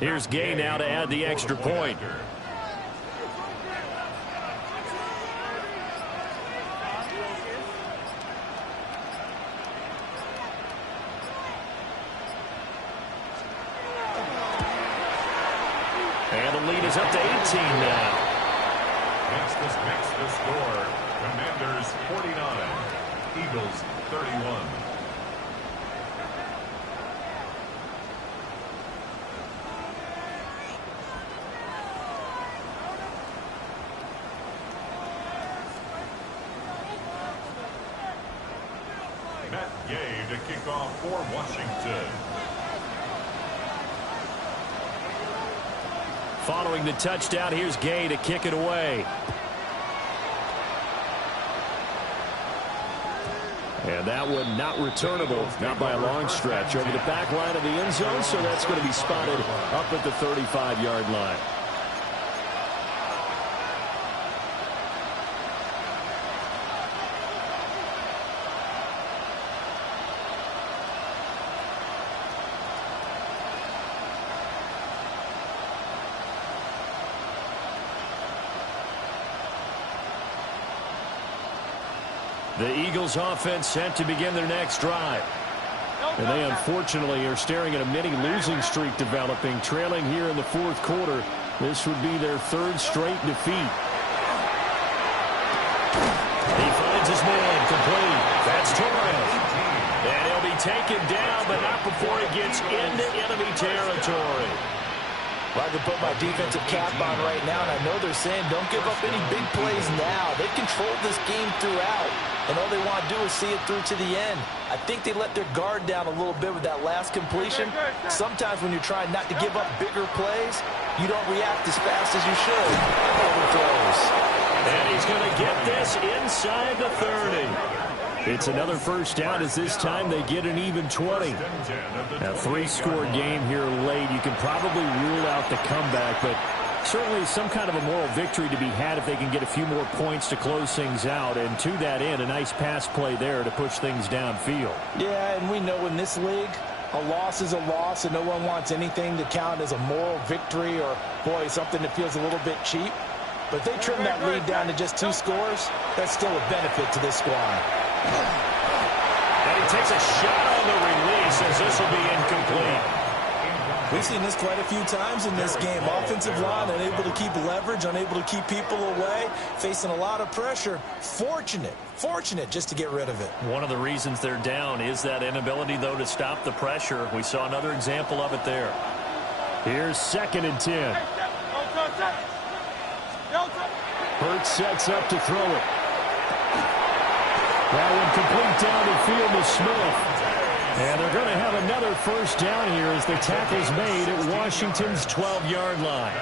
Here's Gay now to add the extra point. And the lead is up to 18 now. Makes the score. Commanders 49. Eagles 31. Matt Gay to kick off for Washington. Following the touchdown, here's Gay to kick it away. And that one not returnable, not by a long stretch, over the back line of the end zone, so that's going to be spotted up at the 35-yard line. The Eagles offense set to begin their next drive. And they unfortunately are staring at a mini losing streak developing, trailing here in the fourth quarter. This would be their third straight defeat. He finds his man complete. That's Torres. And he'll be taken down, but not before he gets into enemy territory. Well, I can put my defensive cap on right now, and I know they're saying don't give up any big plays now. They controlled this game throughout. and all they want to do is see it through to the end. I think they let their guard down a little bit with that last completion. Sometimes when you're trying not to give up bigger plays, you don't react as fast as you should. Overthrows. And he's going to get this inside the 30. It's another first down as this time they get an even 20. A 3-score game here late. You can probably rule out the comeback, but certainly some kind of a moral victory to be had if they can get a few more points to close things out. And to that end, a nice pass play there to push things downfield. Yeah, and we know in this league, a loss is a loss, and no one wants anything to count as a moral victory or, boy, something that feels a little bit cheap. But if they trim that lead down to just 2 scores, that's still a benefit to this squad. And he takes a shot on the release as this will be incomplete. We've seen this quite a few times in this game. Offensive line unable to keep leverage, unable to keep people away, facing a lot of pressure. Fortunate just to get rid of it. One of the reasons they're down is that inability, though, to stop the pressure. We saw another example of it there. Here's 2nd and 10. Hurts sets up to throw it. That one complete down the field to Smith. And they're going to have another first down here as the tackle's made at Washington's 12-yard line.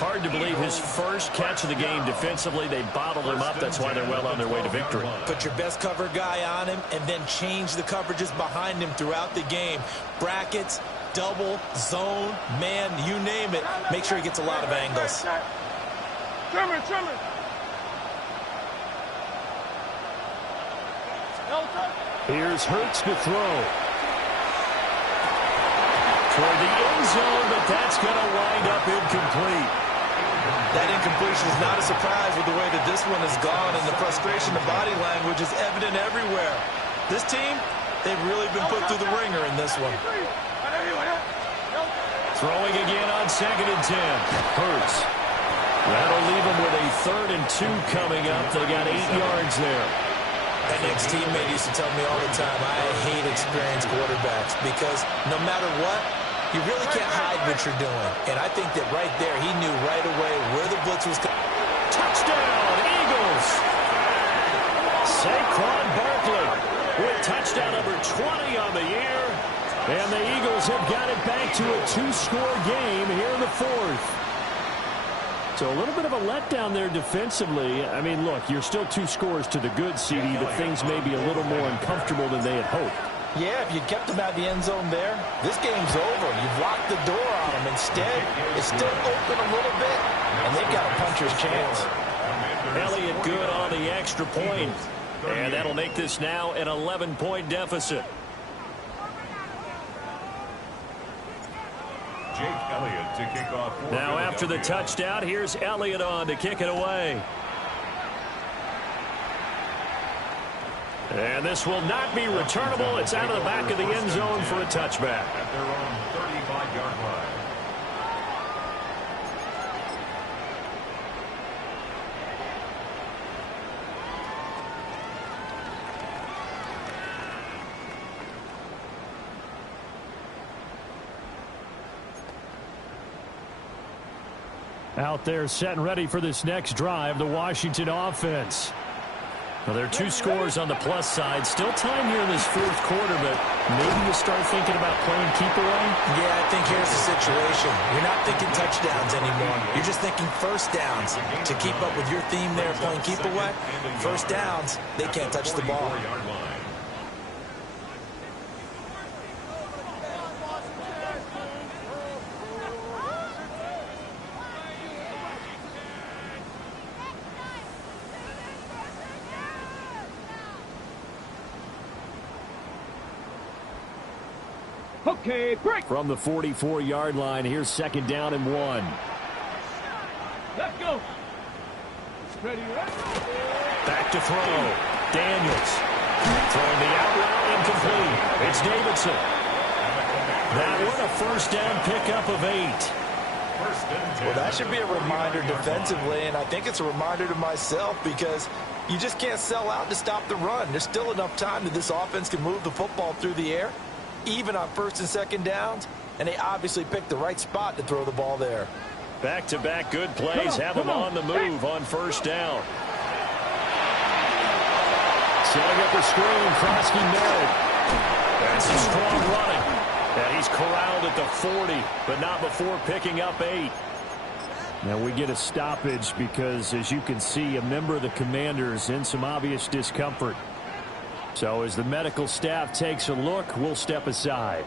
Hard to believe his first catch of the game defensively. They bottled him up. That's why they're well on their way to victory. Put your best cover guy on him and then change the coverages behind him throughout the game. Brackets, double, zone, man, you name it. Make sure he gets a lot of angles. Trim it. Here's Hurts to throw. Toward the end zone, but that's going to wind up incomplete. That incompletion is not a surprise with the way that this one has gone, and the frustration, the body language is evident everywhere. This team, they've really been put through the ringer in this one. Throwing again on 2nd and 10. Hurts. That'll leave them with a 3rd and 2 coming up. They got 8 yards there. An ex-teammate used to tell me all the time, I hate experienced quarterbacks because no matter what, you really can't hide what you're doing. And I think that right there, he knew right away where the blitz was coming. Touchdown, Eagles! Saquon Barkley with touchdown number 20 on the year. And the Eagles have got it back to a 2-score game here in the 4th. So a little bit of a letdown there defensively. I mean, look, you're still 2 scores to the good, CD, but things may be a little more uncomfortable than they had hoped. Yeah, if you kept them out of the end zone there, this game's over. You've locked the door on them. Instead, it's still open a little bit, and they've got a puncher's chance. Elliott good on the extra point. And that'll make this now an 11-point deficit. Jake Elliott to kick off. Now after the touchdown, here's Elliott on to kick it away. And this will not be returnable. It's out of the back of the end zone for a touchback. At their own 35-yard line. Out there set and ready for this next drive, the Washington offense. Well, there are 2 scores on the plus side. Still time here in this 4th quarter, but maybe you start thinking about playing keep away? Yeah, I think here's the situation. You're not thinking touchdowns anymore. You're just thinking first downs. To keep up with your theme there, playing keep away, first downs, they can't touch the ball. Okay, break. From the 44-yard line, here's 2nd down and 1. Let's go. Ready, Back to throw. Daniels. Throwing the out route incomplete. It's Davidson. That one a first down pickup of 8. Well, that should be a reminder defensively, and I think it's a reminder to myself because you just can't sell out to stop the run. There's still enough time that this offense can move the football through the air, even on 1st and 2nd downs, and they obviously picked the right spot to throw the ball there. Back-to-back good plays have them on the move on 1st down. Setting up a screen, Krosky Merritt. That's some strong running. And he's corralled at the 40, but not before picking up 8. Now we get a stoppage because, as you can see, a member of the Commanders in some obvious discomfort. So as the medical staff takes a look, we'll step aside.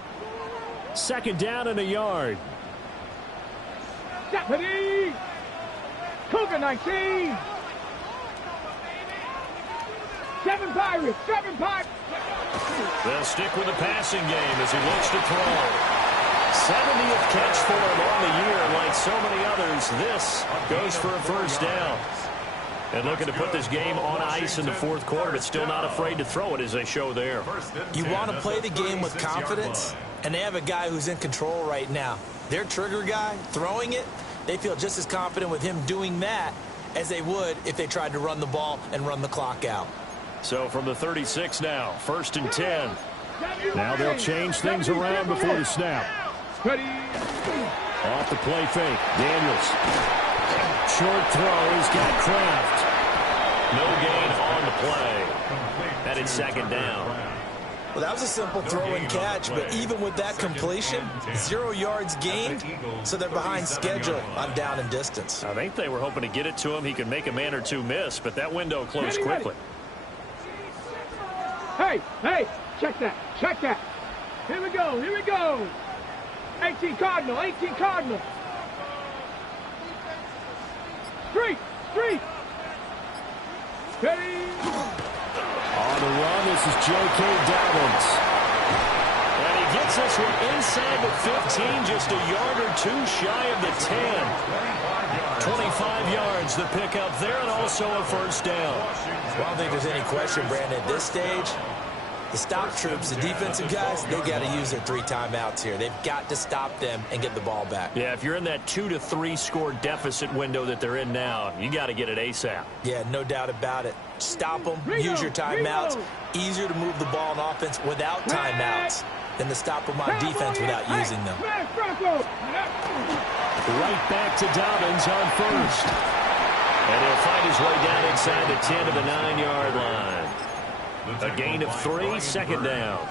2nd down and a yard. Deputy! Cougar 19! 7 Pirates! 7 Pirates! They'll stick with the passing game as he looks to throw. 70th catch for him on the year. Like so many others, this goes for a first down. And looking to put this game on ice in the 4th quarter, but still not afraid to throw it as they show there. You want to play the game with confidence, and they have a guy who's in control right now. Their trigger guy, throwing it, they feel just as confident with him doing that as they would if they tried to run the ball and run the clock out. So from the 36 now, 1st and 10. Now they'll change things around before the snap. Off the play fake. Daniels. Short throw. He's got Kraft. No gain on the play. That is 2nd down. Well, that was a simple throw and catch, but even with that completion, 0 yards gained, so they're behind schedule on down and distance. I think they were hoping to get it to him. He could make a man or two miss, but that window closed quickly. Hey, check that, check that. Here we go. 18 Cardinal. Street. Ready. On the run, this is J.K. Dobbins. And he gets this one inside the 15, just a yard or two shy of the 10. 25 yards, the pickup there, and also a first down. Well, I don't think there's any question, Brandon, at this stage, the stop troops, the defensive guys, they've got to use their 3 timeouts here. They've got to stop them and get the ball back. Yeah, if you're in that 2 to 3 score deficit window that they're in now, you got to get it ASAP. Yeah, no doubt about it. Stop them, use your timeouts. Easier to move the ball on offense without timeouts than to stop them on defense without using them. Right back to Dobbins on 1st. And he'll find his way down inside the 10 to the 9-yard line. A gain of 3, 2nd down.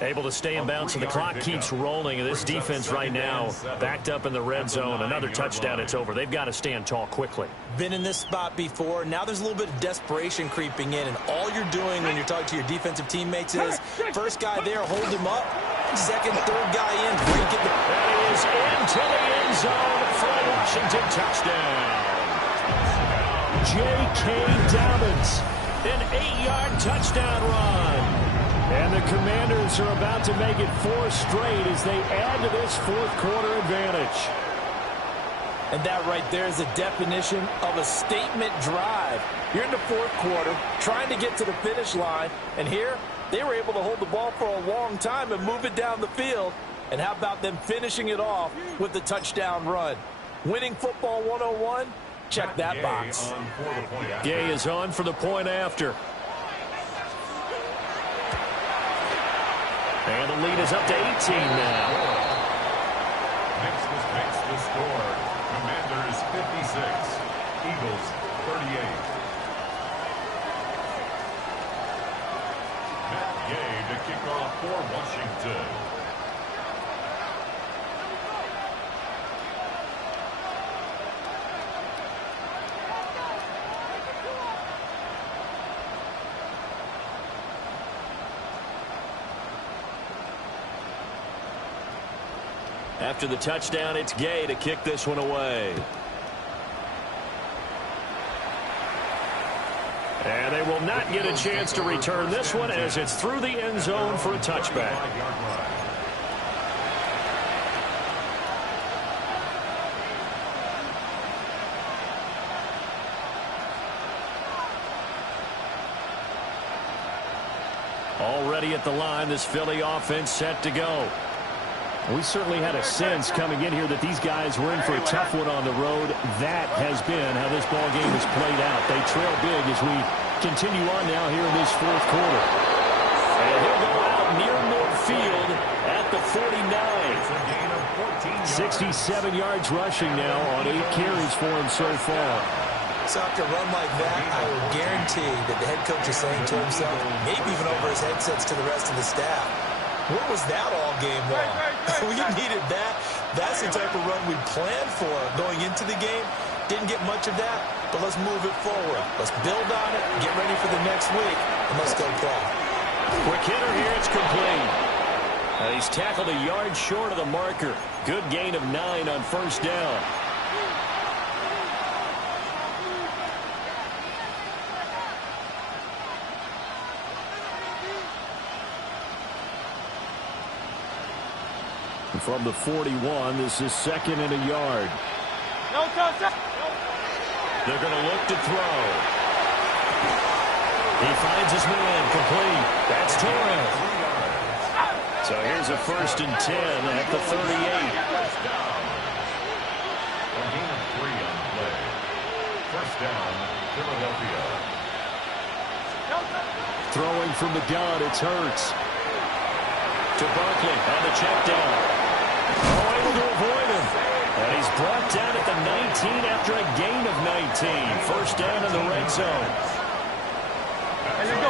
Able to stay in bounds, and the clock keeps rolling. And this defense right now backed up in the red zone. Another touchdown, it's over. They've got to stand tall quickly. Been in this spot before. Now there's a little bit of desperation creeping in, and all you're doing when you're talking to your defensive teammates is first guy there, hold him up. 2nd, 3rd guy in, break it. That is into the end zone for a Washington touchdown. J.K. Dobbins. An 8-yard touchdown run. And the Commanders are about to make it 4 straight as they add to this 4th quarter advantage. And that right there is the definition of a statement drive. You're in the 4th quarter, trying to get to the finish line, and here they were able to hold the ball for a long time and move it down the field. And how about them finishing it off with the touchdown run? Winning football 101? Check that box. Gay is on for the point after. And the lead is up to 18 now. Makes the score. Commanders 56, Eagles 38. Matt Gay to kick off for Washington. After the touchdown, it's Gay to kick this one away. And they will not get a chance to return this one as it's through the end zone for a touchback. Already at the line, this Philly offense set to go. We certainly had a sense coming in here that these guys were in for a tough one on the road. That has been how this ball game has played out. They trail big as we continue on now here in this 4th quarter. And he'll go out near midfield at the 49. 67 yards rushing now on 8 carries for him so far. So after a run like that, I would guarantee that the head coach is saying to himself, maybe even over his headsets to the rest of the staff, what was that all game long? We needed that. That's the type of run we planned for going into the game. Didn't get much of that, but let's move it forward. Let's build on it, get ready for the next week, and let's go play. Quick hitter here, it's complete. He's tackled a yard short of the marker. Good gain of 9 on first down. From the 41, this is 2nd and a yard. They're going to look to throw. He finds his man, complete. That's Torres. So here's a 1st and 10 at the 38. A gain of 3 on the play. First down, Philadelphia. Throwing from the gun, it's Hurts. To Barkley on the check down. Oh, able to avoid him. And he's brought down at the 19 after a gain of 19. First down in the red zone.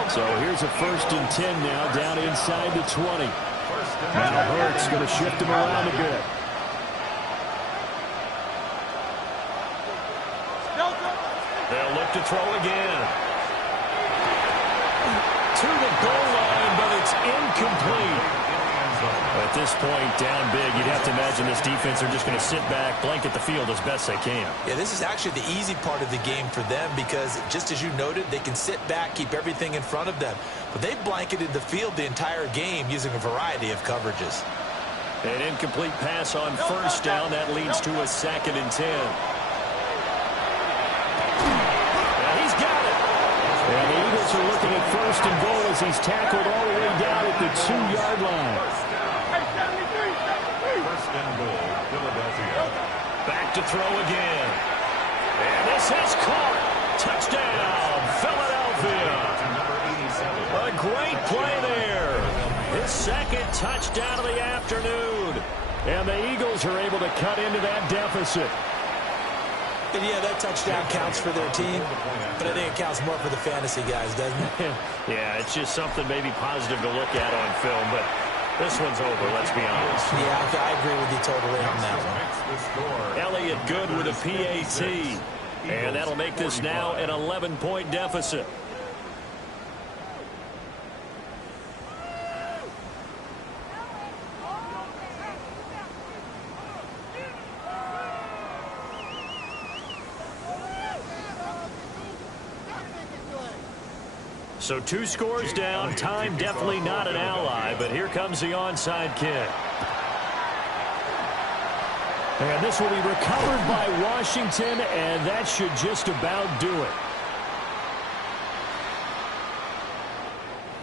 So here's a 1st and 10 now down inside the 20. Now Hurts going to shift him around a bit. They'll look to throw again. To the goal line, but it's incomplete. At this point, down big, you'd have to imagine this defense are just going to sit back, blanket the field as best they can. Yeah, this is actually the easy part of the game for them because, just as you noted, they can sit back, keep everything in front of them. But they blanketed the field the entire game using a variety of coverages. An incomplete pass on first down. That leads to a 2nd and 10. Now he's got it. And the Eagles are looking at 1st and goal as he's tackled all the way down at the 2-yard line. First and goal, Philadelphia. Back to throw again. And this is caught. Touchdown, Philadelphia. A great play there. His 2nd touchdown of the afternoon. And the Eagles are able to cut into that deficit. And yeah, that touchdown counts for their team, but I think it counts more for the fantasy guys, doesn't it? Yeah, it's just something maybe positive to look at on film, but this one's over, let's be honest. Yeah, I agree with you totally on that one. Elliott good with a PAT, and that'll make this now an 11-point deficit. So 2 scores down. Time definitely not an ally, but here comes the onside kick. And this will be recovered by Washington, and that should just about do it.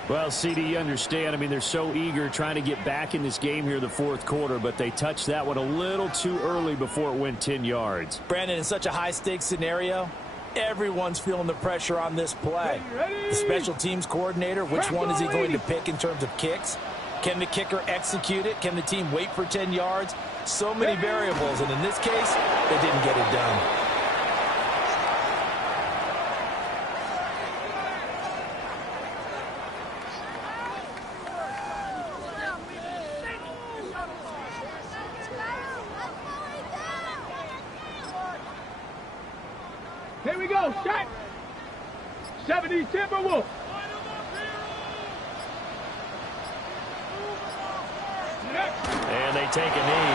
Well, CD, you understand. I mean, they're so eager trying to get back in this game here in the 4th quarter, but they touched that one a little too early before it went 10 yards. Brandon, in such a high-stakes scenario, everyone's feeling the pressure on this play. The special teams coordinator, which one is he going to pick in terms of kicks? Can the kicker execute it? Can the team wait for 10 yards? So many variables, and in this case, they didn't get it done. Here we go, shot. 70 Timberwolves. And they take a knee.